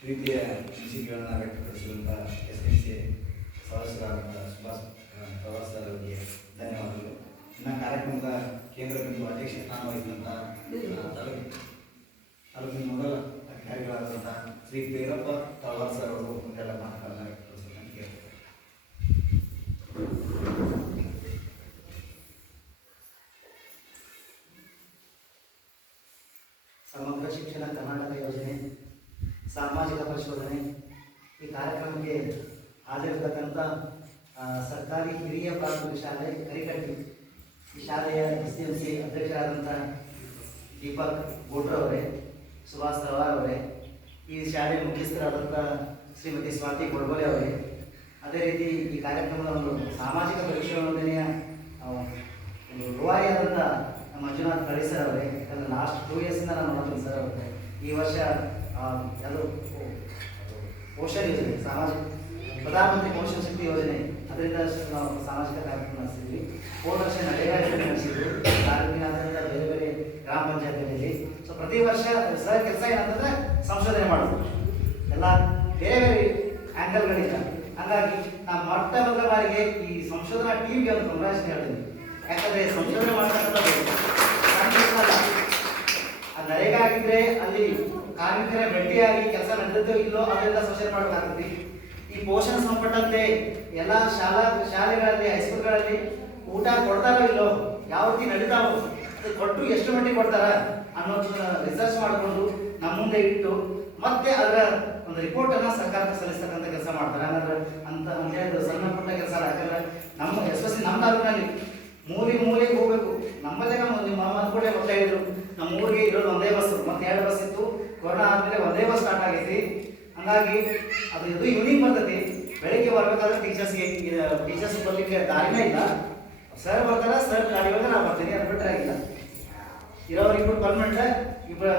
ಪ್ರೀತಿಯ ಅನಿಸಿಕೆಗಳನ್ನು ವ್ಯಕ್ತಪಡಿಸಿದಂಥ SNC ಸದಸ್ಯರಾದಂಥ ಸುಭಾಷ್ ಪ್ರವಾಸ ಅವರಿಗೆ ಧನ್ಯವಾದಗಳು. ಇನ್ನು ಕಾರ್ಯಕ್ರಮದ ಕೇಂದ್ರ ಬಿಂದು ಅಧ್ಯಕ್ಷ ಸ್ಥಾನ ವಹಿಸಿದಂಥ ತಾಲೂಕಿನ ಮೊದಲ ಅಧಿಕಾರಿಗಳಾದಂಥ ಶ್ರೀ ಭೈರಪ್ಪ ತಳವಾರ್ ಸರ್ ಅವರು ಒಂದೆಲ್ಲ ಮಾತುಗಳನ್ನು ವ್ಯಕ್ತಪಡಿಸಬೇಕಂತ ಕೇಳ್ತಾರೆ. ಸಮಗ್ರ ಶಿಕ್ಷಣ ಕರ್ನಾಟಕ ಯೋಜನೆ, ಸಾಮಾಜಿಕ ಪರಿಶೋಧನೆ ಈ ಕಾರ್ಯಕ್ರಮಕ್ಕೆ ಹಾಜರಿರತಕ್ಕಂಥ ಸರ್ಕಾರಿ ಹಿರಿಯ ಪ್ರಾಥಮಿಕ ಶಾಲೆ ಕರಿಕಟ್ಟಿ ಈ ಶಾಲೆಯ SNC ಅಧ್ಯಕ್ಷರಾದಂಥ ದೀಪಕ್ ಗೋಟ್ರವರೇ, ಸುಭಾಷ್ ತಳವಾರ್ ಅವರೇ, ಈ ಶಾಲೆ ಮುಖ್ಯಸ್ಥರಾದಂಥ ಶ್ರೀಮತಿ ಸ್ವಾತಿ ಕೊಡಗೋಲೆ ಅವರೇ, ಅದೇ ರೀತಿ ಈ ಕಾರ್ಯಕ್ರಮದ ಒಂದು ಸಾಮಾಜಿಕ ಪರಿಶೋಧನೆಯ ಒಂದು ರೂವಾರಿಯಾದಂಥ ಮಂಜುನಾಥ್ ಕಳಿಸರ್ ಅವರೇ, ಯಾಕಂದರೆ ಲಾಸ್ಟ್ 2 ಇಯರ್ಸಿಂದ ನಾನು ನೋಡ್ತೀನಿ ಸರ್ ಅವರೇ. ಈ ವರ್ಷ ಅದು ಪೋಷಣ್ ಯೋಜನೆ, ಸಾಮಾಜಿಕ ಪ್ರಧಾನಮಂತ್ರಿ ಪೋಷಣ್ ಶಕ್ತಿ ಯೋಜನೆ, ಅದರಿಂದ ನಾವು ಸಾಮಾಜಿಕ ಕಾರ್ಯಕ್ರಮ ನಡೆಸಿದ್ವಿ. ಹೋದ ವರ್ಷ ನರೇಗಾ ಯೋಜನೆ ನಡೆಸಿದ್ವಿ ತಾಲೂಕಿನಾದ್ಯಂತ ಬೇರೆ ಬೇರೆ ಗ್ರಾಮ ಪಂಚಾಯತಿಗಳಲ್ಲಿ. ಸೊ ಪ್ರತಿ ವರ್ಷ ಸರ್ ಕೆಲಸ ಏನಂತಂದರೆ ಸಂಶೋಧನೆ ಮಾಡೋದು ಎಲ್ಲ ಬೇರೆ ಬೇರೆ ಆ್ಯಂಗಲ್ಗಳಿಂದ. ಹಾಗಾಗಿ ನಾವು ಮೊಟ್ಟ ಮೊದಲ ಬಾರಿಗೆ ಈ ಸಂಶೋಧನಾ ಟೀಮ್ಗೆ ಒಂದು ಕಂಗ್ರಾಚುಲೇಷನ್ ಹೇಳ್ತೀನಿ. ಯಾಕಂದರೆ ಸಂಶೋಧನೆ ಮಾಡ್ತಕ್ಕಂಥ ನರೇಗಾ ಆಗಿದ್ರೆ ಅಲ್ಲಿ ಕಾರ್ಮಿಕರ ಭೇಟಿಯಾಗಿ ಕೆಲಸ ನಡೆದದ್ದೋ ಇಲ್ಲೋ ಅದೆಲ್ಲ ಸಂಶೋಧನೆ ಮಾಡಬೇಕಾಗ್ತದೆ. ಈ ಪೋಷಣೆ ಸಂಪಟ್ಟಂತೆ ಎಲ್ಲ ಶಾಲೆಗಳಲ್ಲಿ ಹೈಸ್ಕೂಲ್ಗಳಲ್ಲಿ ಊಟ ಕೊಡ್ತಾರೋ ಇಲ್ಲೋ, ಯಾವ ರೀತಿ ನಡೀತಾವೋ, ಅದು ಕೊಟ್ಟು ಎಷ್ಟು ಮಟ್ಟಿಗೆ ಕೊಡ್ತಾರ ಅನ್ನೋದನ್ನ ರಿಸರ್ಚ್ ಮಾಡಿಕೊಂಡು ನಮ್ಮ ಮುಂದೆ ಇಟ್ಟು ಮತ್ತೆ ಅದರ ಒಂದು ರಿಪೋರ್ಟನ್ನು ಸರ್ಕಾರಕ್ಕೆ ಸಲ್ಲಿಸ್ತಕ್ಕಂಥ ಕೆಲಸ ಮಾಡ್ತಾರೆ. ಹಾಗಾದ್ರೆ ಅಂತ ಹೇಳಿದ್ರು ಸಣ್ಣ ಪುಟ್ಟ ಕೆಲಸ ಅಲ್ಲ. ಯಾಕಂದರೆ ನಮ್ಮ ಎಸ್ಪೆಷಲಿ ನಮ್ಮ ತಾಲೂಕಿನಲ್ಲಿ ಮೂಲೆಗೆ ಹೋಗಬೇಕು. ನಮ್ಮಲ್ಲೇ ನಿಮ್ಮ ಮಾತು ಕೂಡ ಮೊದಲೇ ಹೇಳಿದ್ರು, ನಮ್ಮ ಊರಿಗೆ ಇರೋದು ಒಂದೇ ಬಸ್, ಮತ್ತೆ 2 ಬಸ್ ಇತ್ತು. ಕೊರೋನಾ ಆದಮೇಲೆ ಒಂದೇ ಬಸ್ ಸ್ಟಾರ್ಟ್ ಆಗೈತಿ. ಹಾಗಾಗಿ ಅದು ಈವ್ನಿಂಗ್ ಬರ್ತೈತಿ. ಬೆಳಿಗ್ಗೆ ಬರ್ಬೇಕಾದ್ರೆ ಟೀಚರ್ಸ್ ಬರ್ಲಿಕ್ಕೆ ದಾರಿನೇ ಇಲ್ಲ. ಸರ್ ಬರ್ತಾರೆ, ಸರ್ ಗಾಡಿ ಹೋದ್ರೆ ನಾವು ಬರ್ತೀನಿ, ಅದು ಬಿಟ್ಟರೆ ಆಗಿಲ್ಲ. ಇರೋರು ಇಬ್ಬರು ಪರ್ಮನೆಂಟ್, ಇಬ್ಬರು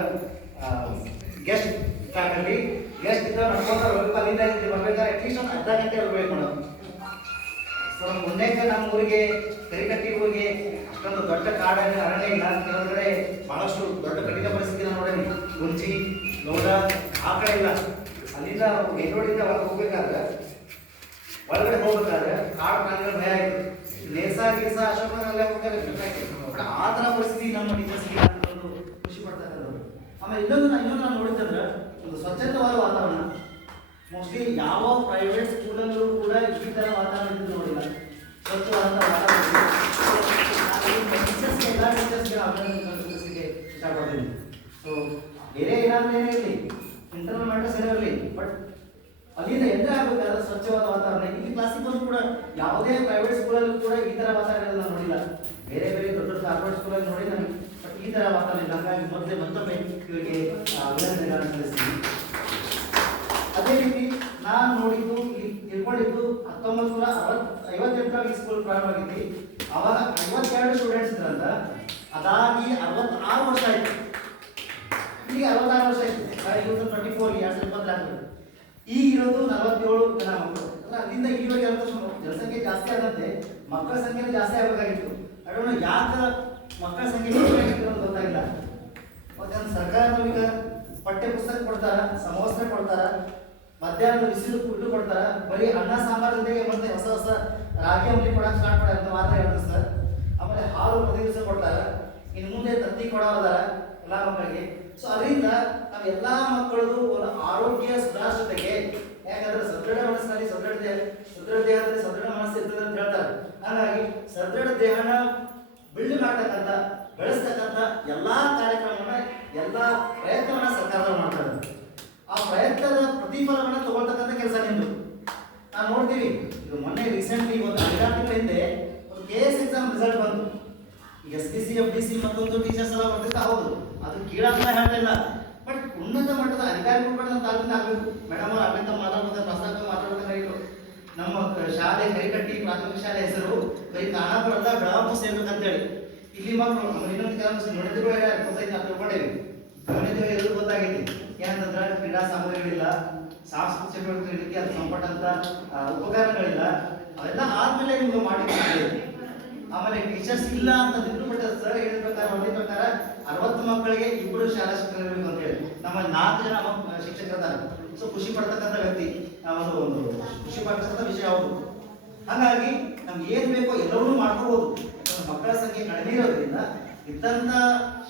ಗೆಸ್ಟ್ ಫ್ಯಾಕಲ್ಟಿ. ಗೆಸ್ಟ್ ಇದ್ದಾಗ ನಡ್ಕೊಂತ ಬರ್ಬೇಕು. ಅಲ್ಲಿಂದ ಬರ್ಬೇಕಾದ್ರೆ ಅಟ್ಲೀಸ್ಟ್ ಒಂದು ಅರ್ಧ ಗಂಟೆ ಬರ್ಬೇಕು ಮೇಡಮ್. ಸೊ ಮುಂದಕ್ಕೆ ನಮ್ಮ ಊರಿಗೆ ಕರಿಕಟ್ಟಿ ಊರಿಗೆ ಅಷ್ಟೊಂದು ದೊಡ್ಡ ಕಾಡಲ್ಲಿ ಅರಣ್ಯ ಇಲ್ಲ. ಕೆಲವೊಂದು ಕಡೆ ಬಹಳಷ್ಟು ದೊಡ್ಡ ಕಠಿಣ ಪರಿಸ್ಥಿತಿನ ನೋಡೇನಿ. ಗುಂಜಿ ಲೋಡ ಆ ಕಡೆ ಇಲ್ಲ. ಅಲ್ಲಿಂದ ಮೇನ್ ರೋಡಿಂದ ಹೋಗ್ಬೇಕಾದ್ರೆ ಒಳಗಡೆ ಹೋಗ್ಬೇಕಾದ್ರೆ ಕಾಡು ಪ್ರಾಣಿಗಳ ಭಯ ಆಯಿತು. ನೇಸ ಗೀಸ ಅಶೋಕನಲ್ಲೇ ಹೋಗ್ತಾರೆ. ಬಟ್ ಆ ಥರ ಪರಿಸ್ಥಿತಿ ನಮ್ಮ ಟೀಚರ್ಸ್ಗೆ ಒಂದು ಖುಷಿ ಪಡ್ತಕ್ಕಂಥದ್ದು. ಆಮೇಲೆ ಇನ್ನೊಂದು ನಾನು ನೋಡಿದಂದ್ರೆ ಒಂದು ಸ್ವಚ್ಛಂದವಾದ ವಾತಾವರಣ. ಮೋಸ್ಟ್ಲಿ ಯಾವ ಪ್ರೈವೇಟ್ ಸ್ಕೂಲಲ್ಲೂ ಕೂಡ ಈ ಥರ ವಾತಾವರಣ ಇದ್ದು ನೋಡಿಲ್ಲ. ಸ್ವಚ್ಛವಾದಂಥ ವಾತಾವರಣ. ಟೀಚರ್ಸ್ಗೆ ಎಲ್ಲ ಟೀಚರ್ಸ್ಗೆ ಅಭಿನಂದನೆ ಇಷ್ಟಪಡ್ತೀನಿ. ಸೊ ಬೇರೆ ಏನಾದರೂ ಏನೇ ಇರಲಿ, ಇಂಟರ್ನಲ್ ಮ್ಯಾಟರ್ಸ್ ಏನೇ ಇರಲಿ, ಬಟ್ ಅಲ್ಲಿಂದ ಎಂಟ್ರಿ ಆಗಬೇಕಾದ್ರೆ ಸ್ವಚ್ಛವಾದ ವಾತಾವರಣ. ಇಲ್ಲಿ ಕ್ಲಾಸಿಗೆ ಬಂದು ಕೂಡ ಯಾವುದೇ ಪ್ರೈವೇಟ್ ಸ್ಕೂಲಲ್ಲೂ ಕೂಡ ಈ ಥರ ವಾತಾವರಣ ನಾನು ನೋಡಿಲ್ಲ. ಬೇರೆ ಬೇರೆ ದೊಡ್ಡ ದೊಡ್ಡ ಕಾರ್ಪೊರೇಟ್ ಸ್ಕೂಲಲ್ಲಿ ನೋಡಿ ನಾನು, ಬಟ್ ಈ ಥರ ವಾತಾವರಣ ಇಲ್ಲ. ಹಾಗಾಗಿ ಮತ್ತೊಮ್ಮೆ ಇವರಿಗೆ ಅಭಿನಂದನೆಗಳನ್ನು ಸಲ್ಲಿಸ್ತೀನಿ. ಅದೇ ರೀತಿ ನಾನು ನೋಡಿದ್ದು ಇಲ್ಲಿ ತಿಳ್ಕೊಂಡಿದ್ದು 1958 ಸ್ಕೂಲ್ ಪ್ರಾರಂಭ ಆಗಿತ್ತು. ಅವಾಗ 52 ಸ್ಟೂಡೆಂಟ್ಸ್ ಇದ್ರಂತ. ಅದಾಗಿ 66 ವರ್ಷ ಆಯಿತು. ಈಗ 66 ವರ್ಷ ಆಯಿತು. 2024 2024 ಈಗ ಇರೋದು 47 ಜನ ಮಕ್ಕಳು. ಅಂದರೆ ಅಲ್ಲಿಂದ ಇಲ್ಲಿವರೆಗೆ ಜನಸಂಖ್ಯೆ ಜಾಸ್ತಿ ಆದಂತೆ ಮಕ್ಕಳ ಸಂಖ್ಯೆ ಜಾಸ್ತಿ ಆಗಬೇಕಾಗಿತ್ತು. ಅದನ್ನು ಯಾಕೆ ಮಕ್ಕಳ ಸಂಖ್ಯೆ ಜಾಸ್ತಿ ಆಗಿತ್ತು ಅಂತ ಗೊತ್ತಾಗಿಲ್ಲ. ಮತ್ತೆ ಸರ್ಕಾರದವರು ಈಗ ಪಠ್ಯ ಪುಸ್ತಕ ಕೊಡ್ತಾರ, ಸಮವಸ್ತ್ರ ಕೊಡ್ತಾರ, ಮಧ್ಯಾಹ್ನದ ಬಿಸಿಲು ಊಟ ಕೊಡ್ತಾರ, ಬರೀ ಅನ್ನ ಸಾಂಬಾರ್ ಜೊತೆಗೆ ಮತ್ತೆ ಹೊಸ ರಾಗಿ ಅಂಬಲಿ ಕೊಡಕ್ಕೆ ಸ್ಟಾರ್ಟ್ ಮಾಡ್ಯಾರ ಅಂತ ಮಾತ್ರ ಹೇಳ್ತಾರೆ ಸರ್. ಆಮೇಲೆ ಹಾಲು ಪ್ರತಿ ದಿವಸ ಕೊಡ್ತಾರ. ಇನ್ನು ಮುಂದೆ ತತ್ತಿ ಕೊಡೋದಾರ ಎಲ್ಲ ಮಕ್ಕಳಿಗೆ. ಸೊ ಅದರಿಂದ ನಾವು ಎಲ್ಲ ಮಕ್ಕಳದು ಒಂದು ಆರೋಗ್ಯ ಸುಧಾರಿಸೋದಕ್ಕೆ, ಯಾಕಂದ್ರೆ ಸದೃಢ ಮನಸ್ಸಿನಲ್ಲಿ ಸದೃಢ ದೇಹದಲ್ಲಿ ಸದೃಢ ಮನಸ್ಸು ಇರ್ತದೆ ಅಂತ ಹೇಳ್ತಾರೆ. ಹಾಗಾಗಿ ಸದೃಢ ದೇಹನ ಬಿಲ್ಡ್ ಮಾಡ್ತಕ್ಕಂಥ, ಬೆಳೆಸ್ತಕ್ಕಂಥ ಎಲ್ಲ ಕಾರ್ಯಕ್ರಮವನ್ನ, ಎಲ್ಲ ಪ್ರಯತ್ನವನ್ನ ಸರ್ಕಾರದವ್ರು ಮಾಡ್ತಾರೆ. ಆ ಪ್ರಯತ್ನದ ಪ್ರತಿಫಲವನ್ನು ತಗೊಳ್ತಕ್ಕಂಥ ಕೆಲಸ ನಿಮ್ದು. ನಾವು ನೋಡ್ತೀವಿ, ಇದು ಮೊನ್ನೆ ರೀಸೆಂಟ್ಲಿ ಒಂದು 5 ತಿಂಗಳ ಹಿಂದೆ ಒಂದು KS ಎಕ್ಸಾಮ್ ರಿಸಲ್ಟ್ ಬಂತು. ಈಗ SPC FDC ಮತ್ತೊಂದು ಟೀಚರ್ಸ್ ಎಲ್ಲ ಬರ್ತಿರ್ತಾ, ಹೌದು ಅದು ಕೀಳಂತ ಹೇಳ್ತಾ ಇಲ್ಲ, ಬಟ್ ಉನ್ನತ ಮಟ್ಟದ ಅಧಿಕಾರಿಗಳು ಕೂಡ ನಮ್ಮ ತಾಲೂಕಿನ ಆಗಬೇಕು. ಮೇಡಮ್ ಅವ್ರು ಅಲ್ಲಿಂದ ಮಾತಾಡ್ಬೇಕಾದ್ರೆ ನಮ್ಮ ಶಾಲೆ ಕರಿಕಟ್ಟಿ ಪ್ರಾಥಮಿಕ ಶಾಲೆ ಹೆಸರು ಬರೀ ಖಾನಾಪುರದ ಬೆಳಗಾವಿ ಸೇರ್ಬೇಕಂತೇಳಿ. ಇಲ್ಲಿ ಮಕ್ಕಳು ನಮ್ಮ ಇನ್ನೊಂದು ಕೆಲಸ ನೋಡಿದ್ರು ತಿಳ್ಕೊಂಡೇವಿ, ಗಮನಿದ್ರೆ ಎಲ್ಲರೂ ಗೊತ್ತಾಗೈತಿ. ಏನಂತಂದ್ರೆ ಕ್ರೀಡಾ ಸಾಮಗ್ರಿಗಳಿಲ್ಲ, ಸಾಂಸ್ಕೃತಿಕ ಚಟುವಟಿಕೆಗಳಿಗೆ ಅದು ಸಂಪಟ್ಟಂತ ಉಪಕರಣಗಳಿಲ್ಲ. ಅವೆಲ್ಲ ಆದ್ಮೇಲೆ ನಿಮ್ಗೆ ಮಾಡಿ. ಆಮೇಲೆ ಟೀಚರ್ಸ್ ಇಲ್ಲ ಅಂತ ಬಟ್ ಸರ್ ಹೇಳಿದ ಪ್ರಕಾರ, ವರದಿ ಪ್ರಕಾರ 60 ಮಕ್ಕಳಿಗೆ ಇಬ್ಬರು ಶಾಲಾ ಶಿಕ್ಷಕರು ಇರಬೇಕು ಅಂತ ಹೇಳಿ ನಮ್ಮಲ್ಲಿ 4 ಜನ ಶಿಕ್ಷಕರಿದ್ದಾರೆ. ಸೊ ಖುಷಿ ಪಡ್ತಕ್ಕಂಥ ವ್ಯಕ್ತಿ, ಒಂದು ಖುಷಿ ಪಡ್ತಕ್ಕಂಥ ವಿಷಯ ಹೌದು. ಹಾಗಾಗಿ ನಮ್ಗೆ ಏನ್ ಬೇಕೋ ಎಲ್ಲವನ್ನೂ ಮಾಡ್ಕೋಬಹುದು. ಮಕ್ಕಳ ಸಂಖ್ಯೆ ಕಡಿಮೆ ಇರೋದ್ರಿಂದ ಇದ್ದಂತ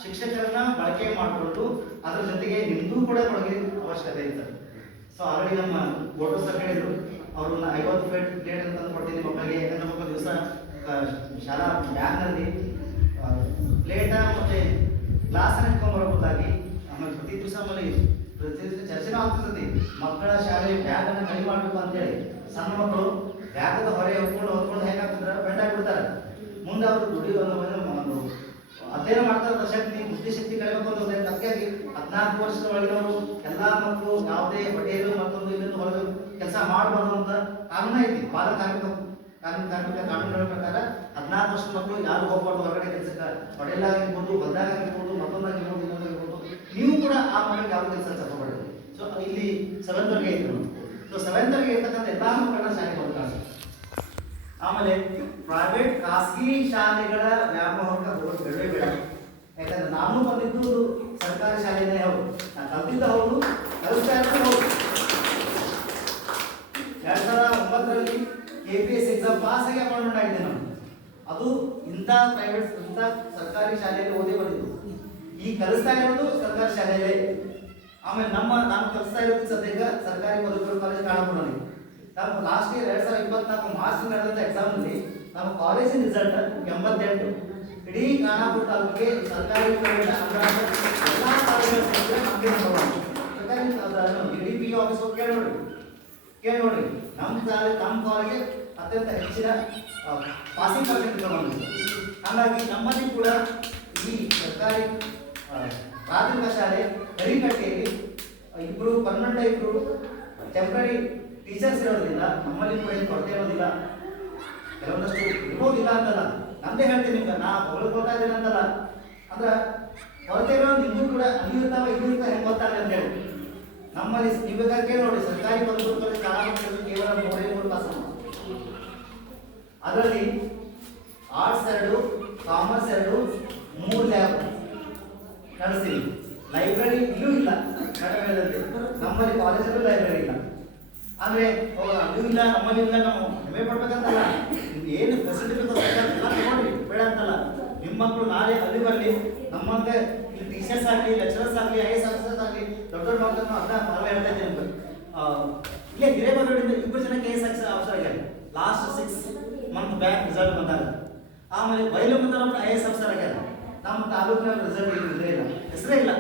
ಶಿಕ್ಷಕರನ್ನ ಬಳಕೆ ಮಾಡಿಕೊಂಡು ಅದ್ರ ಜೊತೆಗೆ ನಿಮ್ದು ಕೂಡ ಬಳಕೆ ಅವಶ್ಯಕತೆ ಇತ್ತು. ಸೊ ಆಲ್ರೆಡಿ ನಮ್ಮ ಫೋಟೋ ಸರ್ ಹೇಳಿದ್ರು, ಅವ್ರನ್ನ 50 ಪ್ಲೇಟ್ ಅಂತ ಕೊಡ್ತೀನಿ ಮಕ್ಕಳಿಗೆ. ಯಾಕಂದ್ರೆ ಮಕ್ಕಳು ದಿವಸ ಶಾಲಾ ಬ್ಯಾಗ್ನಲ್ಲಿ ಪ್ಲೇಟ ಮತ್ತೆ ಗ್ಲಾಸ್ ಇಟ್ಕೊಂಡ್ಬರ್ಬೋದಾಗಿ. ಆಮೇಲೆ ಪ್ರತಿ ದಿವಸ ಚರ್ಚೆನೂ ಆಗ್ತದೆ, ಮಕ್ಕಳ ಶಾಲೆ ಬ್ಯಾಗ್ ಅನ್ನ ಕಡಿಮೆ ಮಾಡಬೇಕು ಅಂತೇಳಿ. ಸಣ್ಣ ಮಕ್ಕಳು ಬ್ಯಾಗದ ಹೊರೆ ಹೊತ್ಕೊಂಡು ಹೇಗಾಗ್ತದ್ರೆ ಬೆಂಡ್ ಆಗಿಬಿಡ್ತಾರೆ. ಮುಂದೆ ಅವರು ಒಂದು ಅಧ್ಯಯನ ಮಾಡ್ತಾರ ಶಕ್ತಿ ಬುದ್ಧಿಶಕ್ತಿ ಕಲಿಬೇಕು ಅಂತ ಅದಕ್ಕಾಗಿ 14 ವರ್ಷದ ಒಳಗಿನವರು ಎಲ್ಲಾ ಮಕ್ಕಳು ಯಾವುದೇ ಹೊಡೆಯಲು ಮತ್ತೊಂದು ಇದನ್ನು ಹೊರಗೆ ಕೆಲಸ ಮಾಡಬಾರ್ದು ಅಂತ ಕಾನೂನು ಐತಿ. ಬಾಲ ಕಾನೂನುಗಳ ಪ್ರಕಾರ 14 ವರ್ಷದ ಮಕ್ಕಳು ಯಾರು ಹೋಗ್ಬಾರ್ದು ಹೊರಗಡೆ ಕೆಲಸಕ್ಕೆ. ಹೊಡೆಯಲಾಗಿರ್ಬೋದು, ಬಂದಾಗಿರ್ಬೋದು, ಮತ್ತೊಂದಾಗಿರ್ಬೋದು, ಇನ್ನೊಂದಾಗಿರ್ಬೋದು. ನೀವು ಕೂಡ ಆ ಮಕ್ಕಳಿಗೆ ಯಾವ ಕೆಲಸ ತಗೋಬಾರ್ದು. ಸೊ ಇಲ್ಲಿ 7th ವರೆಗೆ ಇದ್ರು. ಸೊ 7th ವರೆಗೆ ಇರ್ತಕ್ಕಂಥ ಎಲ್ಲಾ ಮಕ್ಕಳನ್ನ ಶಾಲೆ ಹೋಗ್ತಾರೆ. ಆಮೇಲೆ ಪ್ರೈವೇಟ್ ಖಾಸಗಿ ಶಾಲೆಗಳ ವ್ಯಾಮೋಹಕ್ಕೆ ಹೋಗೋದು ಬೇಡವೇ ಬೇಡ. ಯಾಕಂದ್ರೆ ನಾನು ಬಂದಿದ್ದು ಸರ್ಕಾರಿ ಶಾಲೆನೇ ಹೌದು, ನಾನು ಕಲ್ತಿದ್ದ ಹೌದು, ಕಲಿಸ್ತಾ ಇರೋದು ಹೌದು. 2009ರಲ್ಲಿ KPS ಎಕ್ಸಾಮ್ ಪಾಸ್ ಆಗಿ ಅಪಾಯಿಂಟ್ಮೆಂಟ್ ಆಗಿದೆ ನಾನು. ಅದು ಇಂಥ ಸರ್ಕಾರಿ ಶಾಲೆಯಲ್ಲಿ ಓದಿ ಬಂದಿದ್ದು. ಈ ಕಲಿಸ್ತಾ ಇರೋದು ಸರ್ಕಾರಿ ಶಾಲೆಯಲ್ಲೇ. ಆಮೇಲೆ ನಾನು ಕಲಿಸ್ತಾ ಇರೋದು ಸದ್ಯಕ್ಕೆ ಸರ್ಕಾರಿ ಪದವಿ ಕಾಲೇಜ್ ಕಾಣಬಹುದು. ನಮ್ಮ ಲಾಸ್ಟ್ ಇಯರ್ 2024 ಮಾರ್ಚ್ ನಡೆದಂಥ ಎಕ್ಸಾಮ್ನಲ್ಲಿ ನಮ್ಮ ಕಾಲೇಜಿನ ರಿಸಲ್ಟ್ 88. ಇಡೀ ಖಾನಾಪುರ ತಾಲೂಕಿಗೆ ಸರ್ಕಾರಿ ಎಲ್ಲ ಕಾಲೇಜು DP ಆಫೀಸ್ ಕೇಳಿ ನೋಡ್ರಿ ನಮ್ಮ ಕಾಲೇಜ್ ಅತ್ಯಂತ ಹೆಚ್ಚಿನ ಪಾಸಿಂಗ್ ಪರ್ಸೆಂಟ್ ತಗೊಂಡಿದೆ. ಹಾಗಾಗಿ ನಮ್ಮಲ್ಲಿ ಕೂಡ ಈ ಸರ್ಕಾರಿ ಪ್ರಾಥಮಿಕ ಶಾಲೆ ಹರಿಕಟ್ಟೆಯಲ್ಲಿ ಇಬ್ಬರು ಪರ್ಮನೆಂಟ್, ಇಬ್ಬರು ಟೆಂಪ್ರರಿ ಟೀಚರ್ಸ್ ಇರೋದ್ರಿಂದ ನಮ್ಮಲ್ಲಿ ಕೂಡ ಏನು ಕೊರತೆ ಇರೋದಿಲ್ಲ. ಕೆಲವೊಂದಷ್ಟು ಇರೋದಿಲ್ಲ ಅಂತಲ್ಲ, ನಮ್ದೇ ಹೇಳ್ತೀನಿ ನಿಮ್ಗೆ, ನಾ ಹೊಗಳ್ಕೊಳ್ತಾ ಇದ್ದೀನಿ ಅಂತಲ್ಲ. ಅಂದ್ರೆ ಕೊರತೆ ಇರೋ ನಿಮಗೂ ಕೂಡ ಅಲ್ಲಿ ಇರ್ತಾವ ಇದು ಇರ್ತಾವ ಹೆಂಗೆ ಗೊತ್ತಾಗಲಿ ಅಂತ ಹೇಳಿ ನಮ್ಮಲ್ಲಿ ನೀವು ಬೇಕಾದ್ರೆ ಕೇಳಿ ನೋಡಿ. ಸರ್ಕಾರಿ ಪದವಿ ಕಾಲೇಜು ಕೇವಲ 3 ತಾಸು. ಅದರಲ್ಲಿ ಆರ್ಟ್ಸ್ 2, ಕಾಮರ್ಸ್ 2, 3 ಲ್ಯಾಬ್ ನಡೆಸ್ತೀವಿ. ಲೈಬ್ರರಿ ಇಲ್ಲೂ ಇಲ್ಲ ಕಡಿಮೆದಲ್ಲಿ. ನಮ್ಮಲ್ಲಿ ಕಾಲೇಜಲ್ಲೂ ಲೈಬ್ರರಿ ಇಲ್ಲ. ಅಂದ್ರೆ ಅದು ಇಲ್ಲ ನಮ್ಮಲ್ಲಿ ಇಲ್ಲ, ನಾವು ಹೆಮ್ಮೆ ಪಡ್ಬೇಕಂತಲ್ಲ. ನಿಮ್ಗೆ ಏನು ಫೆಸಿಲಿಟಿ ತಗೊಂಡ್ರಿ ಬೇಡ ಅಂತಲ್ಲ. ನಿಮ್ಮ ಮಕ್ಕಳು ನಾಳೆ ಅಲ್ಲಿ ಬರಲಿ, ನಮ್ಮಂತೆ ಇಲ್ಲಿ ಟೀಚರ್ಸ್ ಆಗಲಿ, ಲೆಕ್ಚರರ್ಸ್ ಆಗಲಿ, IAS ಆಫೀಸರ್ಸ್ ಆಗಲಿ, ದೊಡ್ಡ ಮಕ್ಕಳನ್ನು ಅದನ್ನ ಪರವಾಗಿ ಹೇಳ್ತಾ ಇದ್ದೀನಿ ನಿಮ್ಗೆ. ಇಲ್ಲೇ ಹಿರೇಮಗಳೂರಿಂದ 2 ಜನ KS ಆಫೀಸರ್ ಆಗ್ಯಾರ ಲಾಸ್ಟ್ 6 ಮಂತ್ ಬ್ಯಾಕ್ ರಿಸಲ್ಟ್ ಬಂದಾಗ. ಆಮೇಲೆ ಬೈಲಮಂತರ IAS ಆಫೀಸರ್ ಆಗ್ಯಾರ. ನಮ್ಮ ತಾಲೂಕಿನ ರಿಸಲ್ಟ್ ಇಲ್ಲೇ ಇಲ್ಲ, ಹೆಸರೇ ಇಲ್ಲ.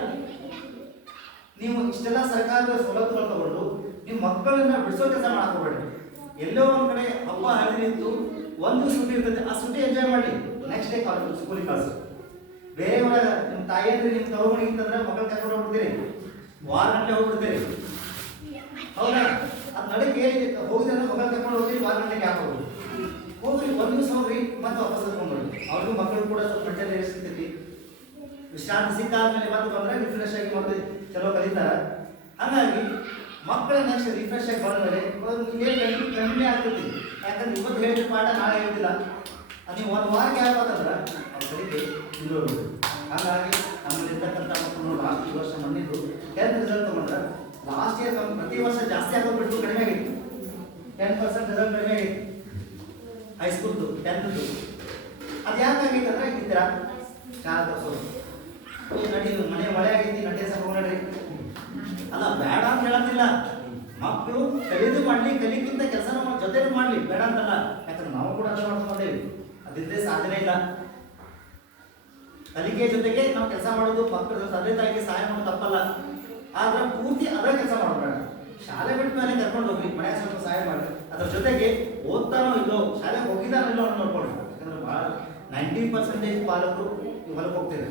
ನೀವು ಇಷ್ಟೆಲ್ಲ ಸರ್ಕಾರದ ಸವಲತ್ತುಗಳು ತಗೊಂಡು ನಿಮ್ಮ ಮಕ್ಕಳನ್ನ ಬಿಡಿಸೋ ಕೆಲಸ ಮಾಡಕೋಬೇಡಿ. ಎಲ್ಲೋ ಒಂದ್ ಕಡೆ ಹಬ್ಬ ಹರಿದಿತ್ತು, ಒಂದು ಸುಟ್ಟಿ ಇರ್ತದೆ, ಆ ಸುಟ್ಟಿ ಎಂಜಾಯ್ ಮಾಡಿ, ನೆಕ್ಸ್ಟ್ ಡೇ ಸ್ಕೂಲಿಗೆ ಕಳಿಸು. ಬೇರೆಯವರ ನಿಮ್ಮ ತಾಯಿಯಂದ್ರೆ ನಿಮ್ಮ ತವರು ಮನೆಗಿಂತಂದ್ರೆ ಮಕ್ಕಳು ಕರ್ಕೊಂಡು ಹೋಗ್ಬಿಡ್ತೀರಿ, ವಾರಗಂಟೆ ಹೋಗ್ಬಿಡ್ತೀರಿ, ಹೌದಾ? ಅದು ನಡಕ್ಕೆ ಹೋಗಿದ್ರೆ ಮಕ್ಕಳು ಕರ್ಕೊಂಡು ಹೋಗಿ ವಾರಗಂಟೆಗೆ ಯಾಕೆ ಹೋಗ್ರಿ, ಒಂದು ದಿವಸ ಹೋಗ್ರಿ, ಮತ್ತೆ ವಾಪಸ್ ಕರ್ಕೊಂಡ್ಬರ್ರಿ. ಅವ್ರಿಗೂ ಮಕ್ಕಳು ಕೂಡ ಸ್ವಲ್ಪ ಮೆಂಟಲ್ ರೆಸ್ಟ್ ಸಿಗ್ತೈತಿ. ವಿಶ್ರಾಂತಿ ಸಿಕ್ಕಾದ್ಮೇಲೆ ಮತ್ತೆ ಬಂದ್ರೆ ರಿಫ್ರೆಶ್ ಆಗಿ ಮತ್ತೆ ಚಲೋ ಕಲಿತಾರ. ಹಾಗಾಗಿ ಮಕ್ಕಳ ನೆಕ್ಸ್ಟ್ ರಿಫ್ರೆಶ್ ಆಗಿ ಬಂದ್ಮೇಲೆ ಕಡಿಮೆ ಆಗ್ತೈತಿ. ಯಾಕಂದ್ರೆ ಇವತ್ತು ಹೇಳಿದ ಪಾಠ ನಾಳೆ ಹೇಳ್ತಿಲ್ಲ. ಅದು ನೀವು 1 ವಾರಕ್ಕೆ ಯಾಕಂದ್ರೆ ಅವ್ರ ಕಲಿಕೆ ಇದು. ಹಾಗಾಗಿ ನಮ್ಮಲ್ಲಿ ಇರ್ತಕ್ಕಂಥ ಮಕ್ಕಳು ಲಾಸ್ಟ್ ಈ ವರ್ಷ ಬಂದಿದ್ದು 10th ರಿಸಲ್ಟ್ ತಗೊಂಡ್ರೆ ಲಾಸ್ಟ್ ಇಯರ್ ಪ್ರತಿ ವರ್ಷ ಜಾಸ್ತಿ ಆಗೋಗ್ಬಿಟ್ಟು ಕಡಿಮೆ ಆಗಿತ್ತು. 10% ರಿಸಲ್ಟ್ ಕಡಿಮೆ ಆಗಿತ್ತು ಹೈಸ್ಕೂಲ್ದು 10th. ಅದು ಯಾಕಾಗಿತ್ತು ಅಂದ್ರೆ ಇದ್ದೀರಾ ಶಾಲಾ ತೋರಿಸೋದು ನಡಿ ಮನೆ ಮಳೆ ಆಗೈತಿ ನಟೆ ಹೋಗ್ರಿ ಅಲ್ಲ, ಬೇಡ ಅಂತ ಹೇಳತ್ತಿಲ್ಲ. ಮಕ್ಕಳು ಕಲಿದು ಮಾಡಲಿ, ಕಲಿಕ್ಕಿಂತ ಕೆಲಸ ಜೊತೆ ಮಾಡಲಿ, ಬೇಡ ಅಂತಲ್ಲ. ಯಾಕಂದ್ರೆ ನಾವು ಕೂಡ ಅದನ್ನ ಮಾಡ್ಕೊಂಡೇವಿ, ಅದಿಲ್ಲದೆ ಸಾಧನೆ ಇಲ್ಲ. ಕಲಿಕೆ ಜೊತೆಗೆ ನಾವು ಕೆಲಸ ಮಾಡೋದು, ಮಕ್ಕಳ ತಂದೆ ತಾಯಿಗೆ ಸಹಾಯ ಮಾಡೋದು ತಪ್ಪಲ್ಲ. ಆದ್ರೆ ಪೂರ್ತಿ ಅದರ ಕೆಲಸ ಮಾಡಬೇಡ. ಶಾಲೆ ಬಿಟ್ಟ ಮೇಲೆ ಕರ್ಕೊಂಡು ಹೋಗ್ರಿ, ಮನೆ ಸ್ವಲ್ಪ ಸಹಾಯ ಮಾಡಿ. ಅದ್ರ ಜೊತೆಗೆ ಓದ್ತಾನೋ ಇಲ್ಲೋ, ಶಾಲೆಗೆ ಹೋಗಿದಾನೋ ಇಲ್ಲೋ ಅನ್ನೋ ನೋಡ್ಕೊಳ್ಳಿ. ಯಾಕಂದ್ರೆ ಭಾಳ 90% ಪಾಲಕರು ಹೊಲಕ್ಕೆ ಹೋಗ್ತೀರಿ,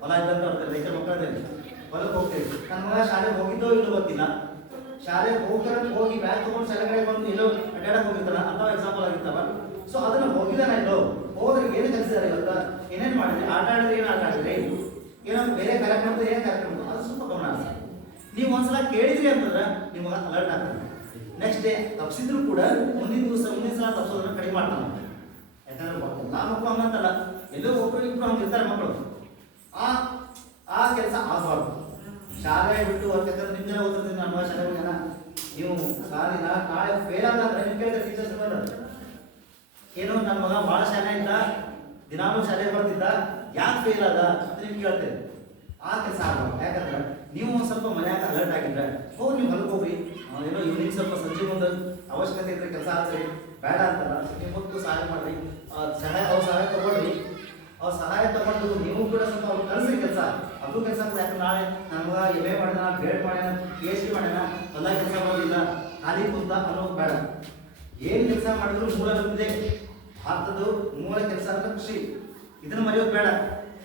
ಹೊಲ ಇದ್ದಂತ ರೈತರ ಮಕ್ಕಳಲ್ಲಿ ಹೊಲಕ್ಕೆ ಹೋಗ್ತೀವಿ. ನನ್ನ ಮಗ ಶಾಲೆಗೆ ಹೋಗಿದ್ದೋ ಇಲ್ಲೋ ಗೊತ್ತಿಲ್ಲ, ಶಾಲೆಗೆ ಹೋಗಿ ಬ್ಯಾಗ್ ತಗೊಂಡು ಶಾಲೆಗಳಿಗೆ ಬಂದು ಎಲ್ಲೋ ಅಡ್ಡಾಡಕ್ಕೆ ಹೋಗಿರ್ತಾರ ಅಂತ ಎಕ್ಸಾಂಪಲ್ ಆಗಿರ್ತಾವ. ಸೊ ಅದನ್ನ ಹೋಗಿದಾನ ಇಲ್ಲೋ, ಹೋದ್ರೆ ಏನು ಕಲಿಸಿದಾರೆ ಇವತ್ತ, ಏನೇನು ಮಾಡಿದ್ರಿ, ಆಟ ಆಡಿದ್ರೆ ಏನು ಆಟ ಆಡಿದ್ರಿ, ಏನೋ ಬೇರೆ ಕಾರ್ಯಕ್ರಮದ ಏನು ಕಾರ್ಯಕ್ರಮ, ಅದು ಸ್ವಲ್ಪ ಗಮನ ಹರಿಸಿ. ನೀವು ಒಂದ್ಸಲ ಕೇಳಿದ್ರಿ ಅಂತಂದ್ರೆ ನಿಮಗೆ ಅಲರ್ಟ್ ಆಗ್ತದೆ. ನೆಕ್ಸ್ಟ್ ಡೇ ತಪ್ಪಿಸಿದ್ರು ಕೂಡ ಮುಂದಿನ ಸಲ ತಪ್ಪಿಸೋದನ್ನ ಕಡಿಮೆ ಮಾಡ್ತಾನೆ. ಯಾಕಂದ್ರೆ ಎಲ್ಲ ಮಕ್ಕಳು ಹಂಗಂತಲ್ಲ, ಎಲ್ಲೋ ಒಬ್ಬರು ಇಬ್ಬರು ಹಂಗೆ ಇರ್ತಾರೆ ಮಕ್ಕಳು. ಆ ಕೆಲಸ ನಾಳೆ ಫೇಲ್ ಆದ ಅಂದ್ರೆ ನೀವು ಕೇಳ್ತಾರೆ ಟೀಚರ್ಸ್ ಬಂದ ಏನು ನನ್ನ ಮಗ ಭಾಳ ಶಾಲೆ ಇದ್ದ ದಿನಾಲೂ ಶಾಲೆಗೆ ಬರ್ತಿದ್ದ ಯಾಕೆ ಫೇಲ್ ಆದ ಅಂತ ನಿಮ್ಗೆ ಕೇಳ್ತೇನೆ. ಆ ಕೆಲಸ ಆಗಬೇಕು. ಯಾಕಂದ್ರೆ ನೀವು ಒಂದು ಸ್ವಲ್ಪ ಮನ್ಯಾಗ ಅಲರ್ಟ್ ಆಗಿದ್ರೆ ನೀವು ಹೊಲಕ್ಕೆ ಹೋಗ್ರಿ, ಏನೋ ಈವ್ನಿಂಗ್ ಸ್ವಲ್ಪ ಸಂಜೆ ಮುಂದೆ ಅವಶ್ಯಕತೆ ಇದ್ರೆ ಕೆಲಸ ಆಗ್ತದೆ ಬೇಡ ಅಂತಲ್ಲ, ನೀವು ಹೊತ್ತು ಸಹಾಯ ಮಾಡ್ರಿ, ಅವ್ರ ಸಹಾಯ ತಗೊಳ್ರಿ. ಅವ್ರ ಸಹಾಯ ತಗೊಂಡು ನೀವು ಕೂಡ ಸ್ವಲ್ಪ ಅವ್ರು ಕಲಿಸ್ರಿ ಕೆಲಸ, ಅದು ಕೆಲಸ ಆಗ್ತದೆ. ಯಾಕಂದ್ರೆ ನಾಳೆ ನಮ್ಗೆ ಎಮ್ ಎ ಮಾಡ್ಯಾನ, ಬೇಡ್ ಮಾಡ್ಯಾನ, PhD ಮಾಡ್ಯಾನ, ಹೊಲ ಕೆಲಸ ಮಾಡೋದಿಲ್ಲ, ಖಾಲಿ ಕುಂತ ಅನ್ನೋದು ಬೇಡ. ಏನು ಕೆಲಸ ಮಾಡಿದ್ರು ಮೂಲ ಇರ್ತದೆ. ಭಾರತದ ಮೂಲ ಕೆಲಸ ಅಂದ್ರೆ ಕೃಷಿ, ಇದನ್ನ ಮರೆಯೋದು ಬೇಡ.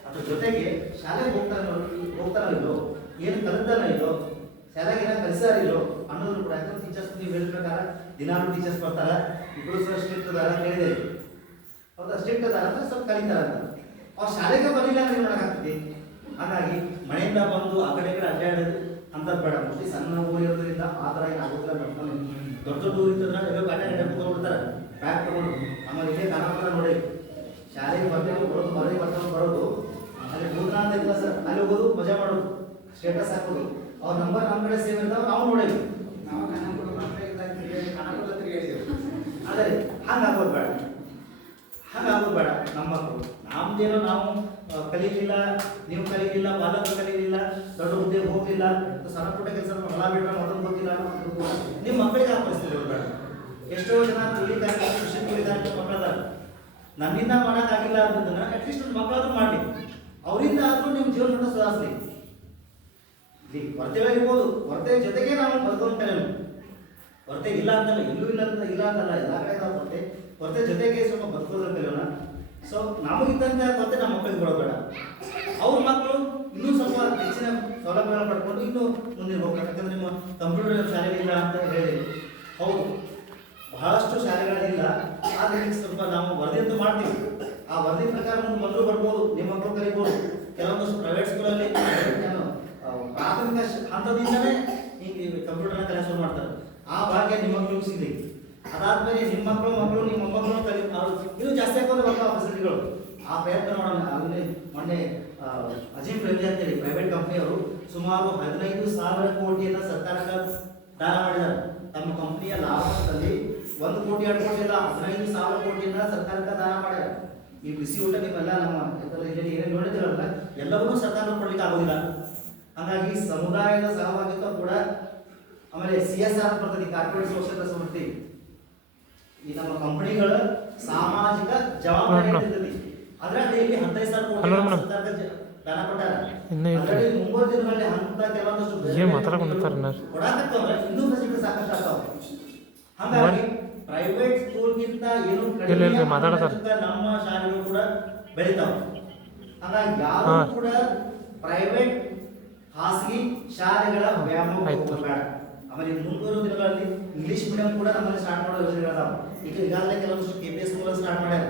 ಅದ್ರ ಜೊತೆಗೆ ಶಾಲೆಗೆ ಹೋಗ್ತಾನೋ ಇಲ್ಲೋ, ಏನು ಕಲಿತಾನೋ ಇಲ್ಲೋ, ಶಾಲೆಗೆ ಏನೋ ಕಲಿಸಾರ ಇಲ್ಲೋ ಅನ್ನೋದು ಕೂಡ. ಯಾಕಂದ್ರೆ ಟೀಚರ್ಸ್ ನೀವು ಹೇಳಿದ ಪ್ರಕಾರ ದಿನಾಲು ಟೀಚರ್ಸ್ ಬರ್ತಾರೆ, ಇಬ್ಬರು ಸಹ ಸ್ಟ್ರಿಕ್ಟ್ ಅದಾರ ಹೇಳಿದೆ. ಹೌದಾ, ಸ್ಟ್ರಿಕ್ಟ್ ಅದಾರ ಅಂದ್ರೆ ಸ್ವಲ್ಪ ಕಲಿತಾರ ಅಂತ. ಅವ್ರು ಶಾಲೆಗೆ ಬರಲಿಲ್ಲ ಅಂದ್ರೆ ಏನು ಮಾಡೋಕ್ಕಾಗ್ತದೆ. ಹಾಗಾಗಿ ಮನೆಯಿಂದ ಬಂದು ಆ ಕಡೆ ಈ ಕಡೆ ಅಡ್ಡಾಡೋದು ಅಂಥದ್ದು ಬೇಡ. ಮೋಸ್ಟ್ಲಿ ಸಣ್ಣ ಊರು ಇರೋದ್ರಿಂದ ಆ ಥರ ಏನು ಆಗೋದಿಲ್ಲ. ನೋಡ್ಕೊಂಡು ದೊಡ್ಡ ದೊಡ್ಡ ಊರು ಇರ್ತದ್ರೆ ಎಲ್ಲೋ ಅಡ್ಡಾಡಿ ಬಿಡ್ತಾರೆ ಬ್ಯಾಗ್ ತಗೊಂಡು. ಆಮೇಲೆ ಇಲ್ಲೇ ಕಾಣಾಪುರ ನೋಡಿ, ಶಾಲೆಗೆ ಬರ್ತೇವೆ ಬರೋದು, ಮನೆಗೆ ಬರೋದು, ಅಲ್ಲಿ ಮೂರ್ನಾಲ್ಕು ಇಲ್ಲ ಸರ್, ಅಲ್ಲಿ ಹೋಗೋದು ಮಜಾ ಮಾಡೋದು, ಸ್ಟೇಟಸ್ ಹಾಕೋದು, ಅವ್ರ ನಂಬರ್ ನಮ್ಮ ಕಡೆ ಸೇವ್ ಇರ್ತಾವೆ, ನಾವು ನೋಡೇವಿ. ನಾವು ಕನ್ನಡ ತಿರುಗಾಡಿದ್ದೇವೆ. ಅದೇ ಹಂಗಾಗೋದು ಬೇಡ, ಹಾಗಾಗೋದು ಬೇಡ. ನಮ್ಮ ಮಕ್ಕಳು ನಮ್ದೇನೋ ನಾವು ಕಲೀಲಿಲ್ಲ, ನೀವು ಕಲೀಲಿಲ್ಲ, ಬಾಲಕರು ಕಲೀಲಿಲ್ಲ, ದೊಡ್ಡ ಹುದ್ದೆಗೆ ಹೋಗಲಿಲ್ಲ, ಸಣ್ಣ ಪುಟ್ಟ ಕೆಲಸ ಹೊಲ ಬಿಟ್ಟರೆ ಮೊದಲು ಹೋಗಿಲ್ಲ, ನಿಮ್ಮ ಮಕ್ಕಳಿಗೆ ಆ ಪರಿಸ್ಥಿತಿ ಬೇಡ. ಎಷ್ಟೋ ಜನ ಕೂಲಿಗಾರ, ಕೃಷಿ ಕೂಲಿಗಾರ ಮಕ್ಕಳದಾರ, ನನ್ನಿಂದ ಮಾಡೋಕ್ಕಾಗಿಲ್ಲ ಅನ್ನೋದನ್ನ ಅಟ್ಲೀಸ್ಟ್ ಒಂದು ಮಕ್ಕಳಾದ್ರೂ ಮಾಡಿ, ಅವರಿಂದ ಆದ್ರೂ ನಿಮ್ಮ ಜೀವನ ಮಟ್ಟ ಸುಧಾರಿಸಲಿ. ಇಲ್ಲಿ ಕೊರತೆ ಇರ್ಬೋದು, ಕೊರತೆ ಜೊತೆಗೆ ನಾವು ಬದುಕೋನ್ ಕಲಿಯೋಣ. ಕೊರತೆ ಇಲ್ಲ ಅಂತಲ್ಲ, ಎಲ್ಲೂ ಇಲ್ಲ ಅಂತಲ್ಲ, ಎಲ್ಲ ಕಡೆ ನಾವು ಕೊರತೆ ಜೊತೆಗೆ ಸ್ವಲ್ಪ ಬದುಕೋದ್ರ ಕಲಿಯೋಣ. ಸೊ ನಮಗಿದ್ದಂಥ ಕೊರತೆ ನಮ್ಮ ಮಕ್ಕಳಿಗೆ ಕೊಡಬೇಡ. ಅವ್ರ ಮಕ್ಕಳು ಇನ್ನೂ ಸ್ವಲ್ಪ ಹೆಚ್ಚಿನ ಸೌಲಭ್ಯಗಳನ್ನು ಪಡ್ಕೊಂಡು ಇನ್ನೂ ಮುಂದೆ ಹೋಗ್ತಾರೆ. ಯಾಕಂದ್ರೆ ನಿಮ್ಮ ಕಂಪ್ಯೂಟರ್ ಶಾಲೆಗಳಿಲ್ಲ ಅಂತ ಹೇಳಿ, ಹೌದು ಬಹಳಷ್ಟು ಶಾಲೆಗಳಿಲ್ಲ, ಆದರೆ ಸ್ವಲ್ಪ ನಾವು ವರದಿಯಂತೂ ಮಾಡ್ತೀವಿ. ಆ ವರದಿ ಪ್ರಕಾರ ಮೊದಲು ಬರ್ಬೋದು, ನಿಮ್ಮ ಮಕ್ಕಳು ಕಲಿಬೋದು. ಕೆಲವೊಂದು ಪ್ರೈವೇಟ್ ಸ್ಕೂಲಲ್ಲಿ ಪ್ರಾಥಮಿಕ ಹಂತದಿಂದನೇ ಹೀಗೆ ಕಂಪ್ಯೂಟರ್ನ ಕಲಿಯ ಶುರು ಮಾಡ್ತಾರೆ. ಆ ಭಾಗ್ಯ ನಿಮ್ಮ ಮಕ್ಕಳಿಗೂ ಸಿಗಲಿ. ಅದಾದ್ಮೇಲೆ ನಿಮ್ಮ ಮಕ್ಕಳು ನಿಮ್ಮ ಮೊಮ್ಮಕ್ಕಳು ಕಲಿ ಇನ್ನೂ ಜಾಸ್ತಿ ಹಾಕೋದು ಬರ್ತಾವ ಫೆಸಿಲಿಟಿಗಳು. ಆ ಪ್ರಯತ್ನ ಮಾಡೋಣ. ಅಲ್ಲಿ ಮೊನ್ನೆ ಅಜೀಂ ಪ್ರೇಮಿ ಅಂತೇಳಿ ಪ್ರೈವೇಟ್ ಕಂಪ್ನಿಯವರು ಸುಮಾರು 15,000 ಕೋಟಿಯನ್ನು ಸರ್ಕಾರಕ್ಕೆ ದಾನ ಮಾಡಿದ್ದಾರೆ. ತಮ್ಮ ಕಂಪ್ನಿಯ ಲಾಭದಲ್ಲಿ 1 ಕೋಟಿ 2 ಕೋಟಿ ಇಲ್ಲ, 15,000 ಕೋಟಿಯನ್ನು ಸರ್ಕಾರಕ್ಕೆ ದಾನ ಮಾಡ್ಯಾರ. ಈ ಬಿಸಿ ಊಟ ನಿಮ್ಮೆಲ್ಲ ನಮ್ಮ ಏನೇನು ನೋಡಿದಿರಲ್ಲ, ಎಲ್ಲವನ್ನೂ ಸರ್ಕಾರ ಕೊಡ್ಲಿಕ್ಕೆ ಆಗೋದಿಲ್ಲ. ಹಾಗಾಗಿ ಸಮುದಾಯದ ಸಹಭಾಗಿತ್ವ ಕೂಡ, ಆಮೇಲೆ CSR ಪದ್ಧತಿ, ಕಾರ್ಪೊರೇಟ್ ಸೋಷಿಯಲ್ ರೆಸ್ಪಾನ್ಸಿಬಿಲಿಟಿ, ಈ ನಮ್ಮ ಕಂಪನಿಗಳ ಸಾಮಾಜಿಕ ಜವಾಬ್ದಾರಿ ಇರ್ತದೆ. ಅದರಲ್ಲಿ 15,000 ಕೋಟಿ ಸರ್ಕಾರಕ್ಕೆ ದಾನ ಕೊಟ್ಟಾರ. ಅದರಲ್ಲಿ ಮುಂಬರುವ ದಿನಗಳಲ್ಲಿ ಅಂತ ಕೆಲವೊಂದಷ್ಟು ಕೊಡಾಕತ್ತವ್ರೆ, ಇನ್ನೂ ಫೆಸಿಲಿಟಿ ಸಾಕಷ್ಟು ಆಗ್ತಾವ. ಹಾಗಾಗಿ ಪ್ರೈವೇಟ್ ಸ್ಕೂಲ್ಗಿಂತ ಏನು ಕಡಿಮೆ ನಮ್ಮ ಶಾಲೆಗಳು ಕೂಡ ಬೆಳಿತಾವ. ಹಾಗಾಗಿ ಯಾರು ಕೂಡ ಪ್ರೈವೇಟ್ ಖಾಸಗಿ ಶಾಲೆಗಳ ವ್ಯಾಮೋಹ ಬೇಡ. ಆಮೇಲೆ ಮುಂಬರುವ ದಿನಗಳಲ್ಲಿ ಇಂಗ್ಲಿಷ್ ಮೀಡಿಯಂ ಕೂಡ ನಮ್ಮಲ್ಲಿ ಸ್ಟಾರ್ಟ್ ಮಾಡೋ ಯೋಜನೆಗಳದಾವ. ಈಗ ಈಗಾಗಲೇ ಕೆಲವೊಂದು KPS ಸ್ಕೂಲ್ ಸ್ಟಾರ್ಟ್ ಮಾಡ್ಯಾರ.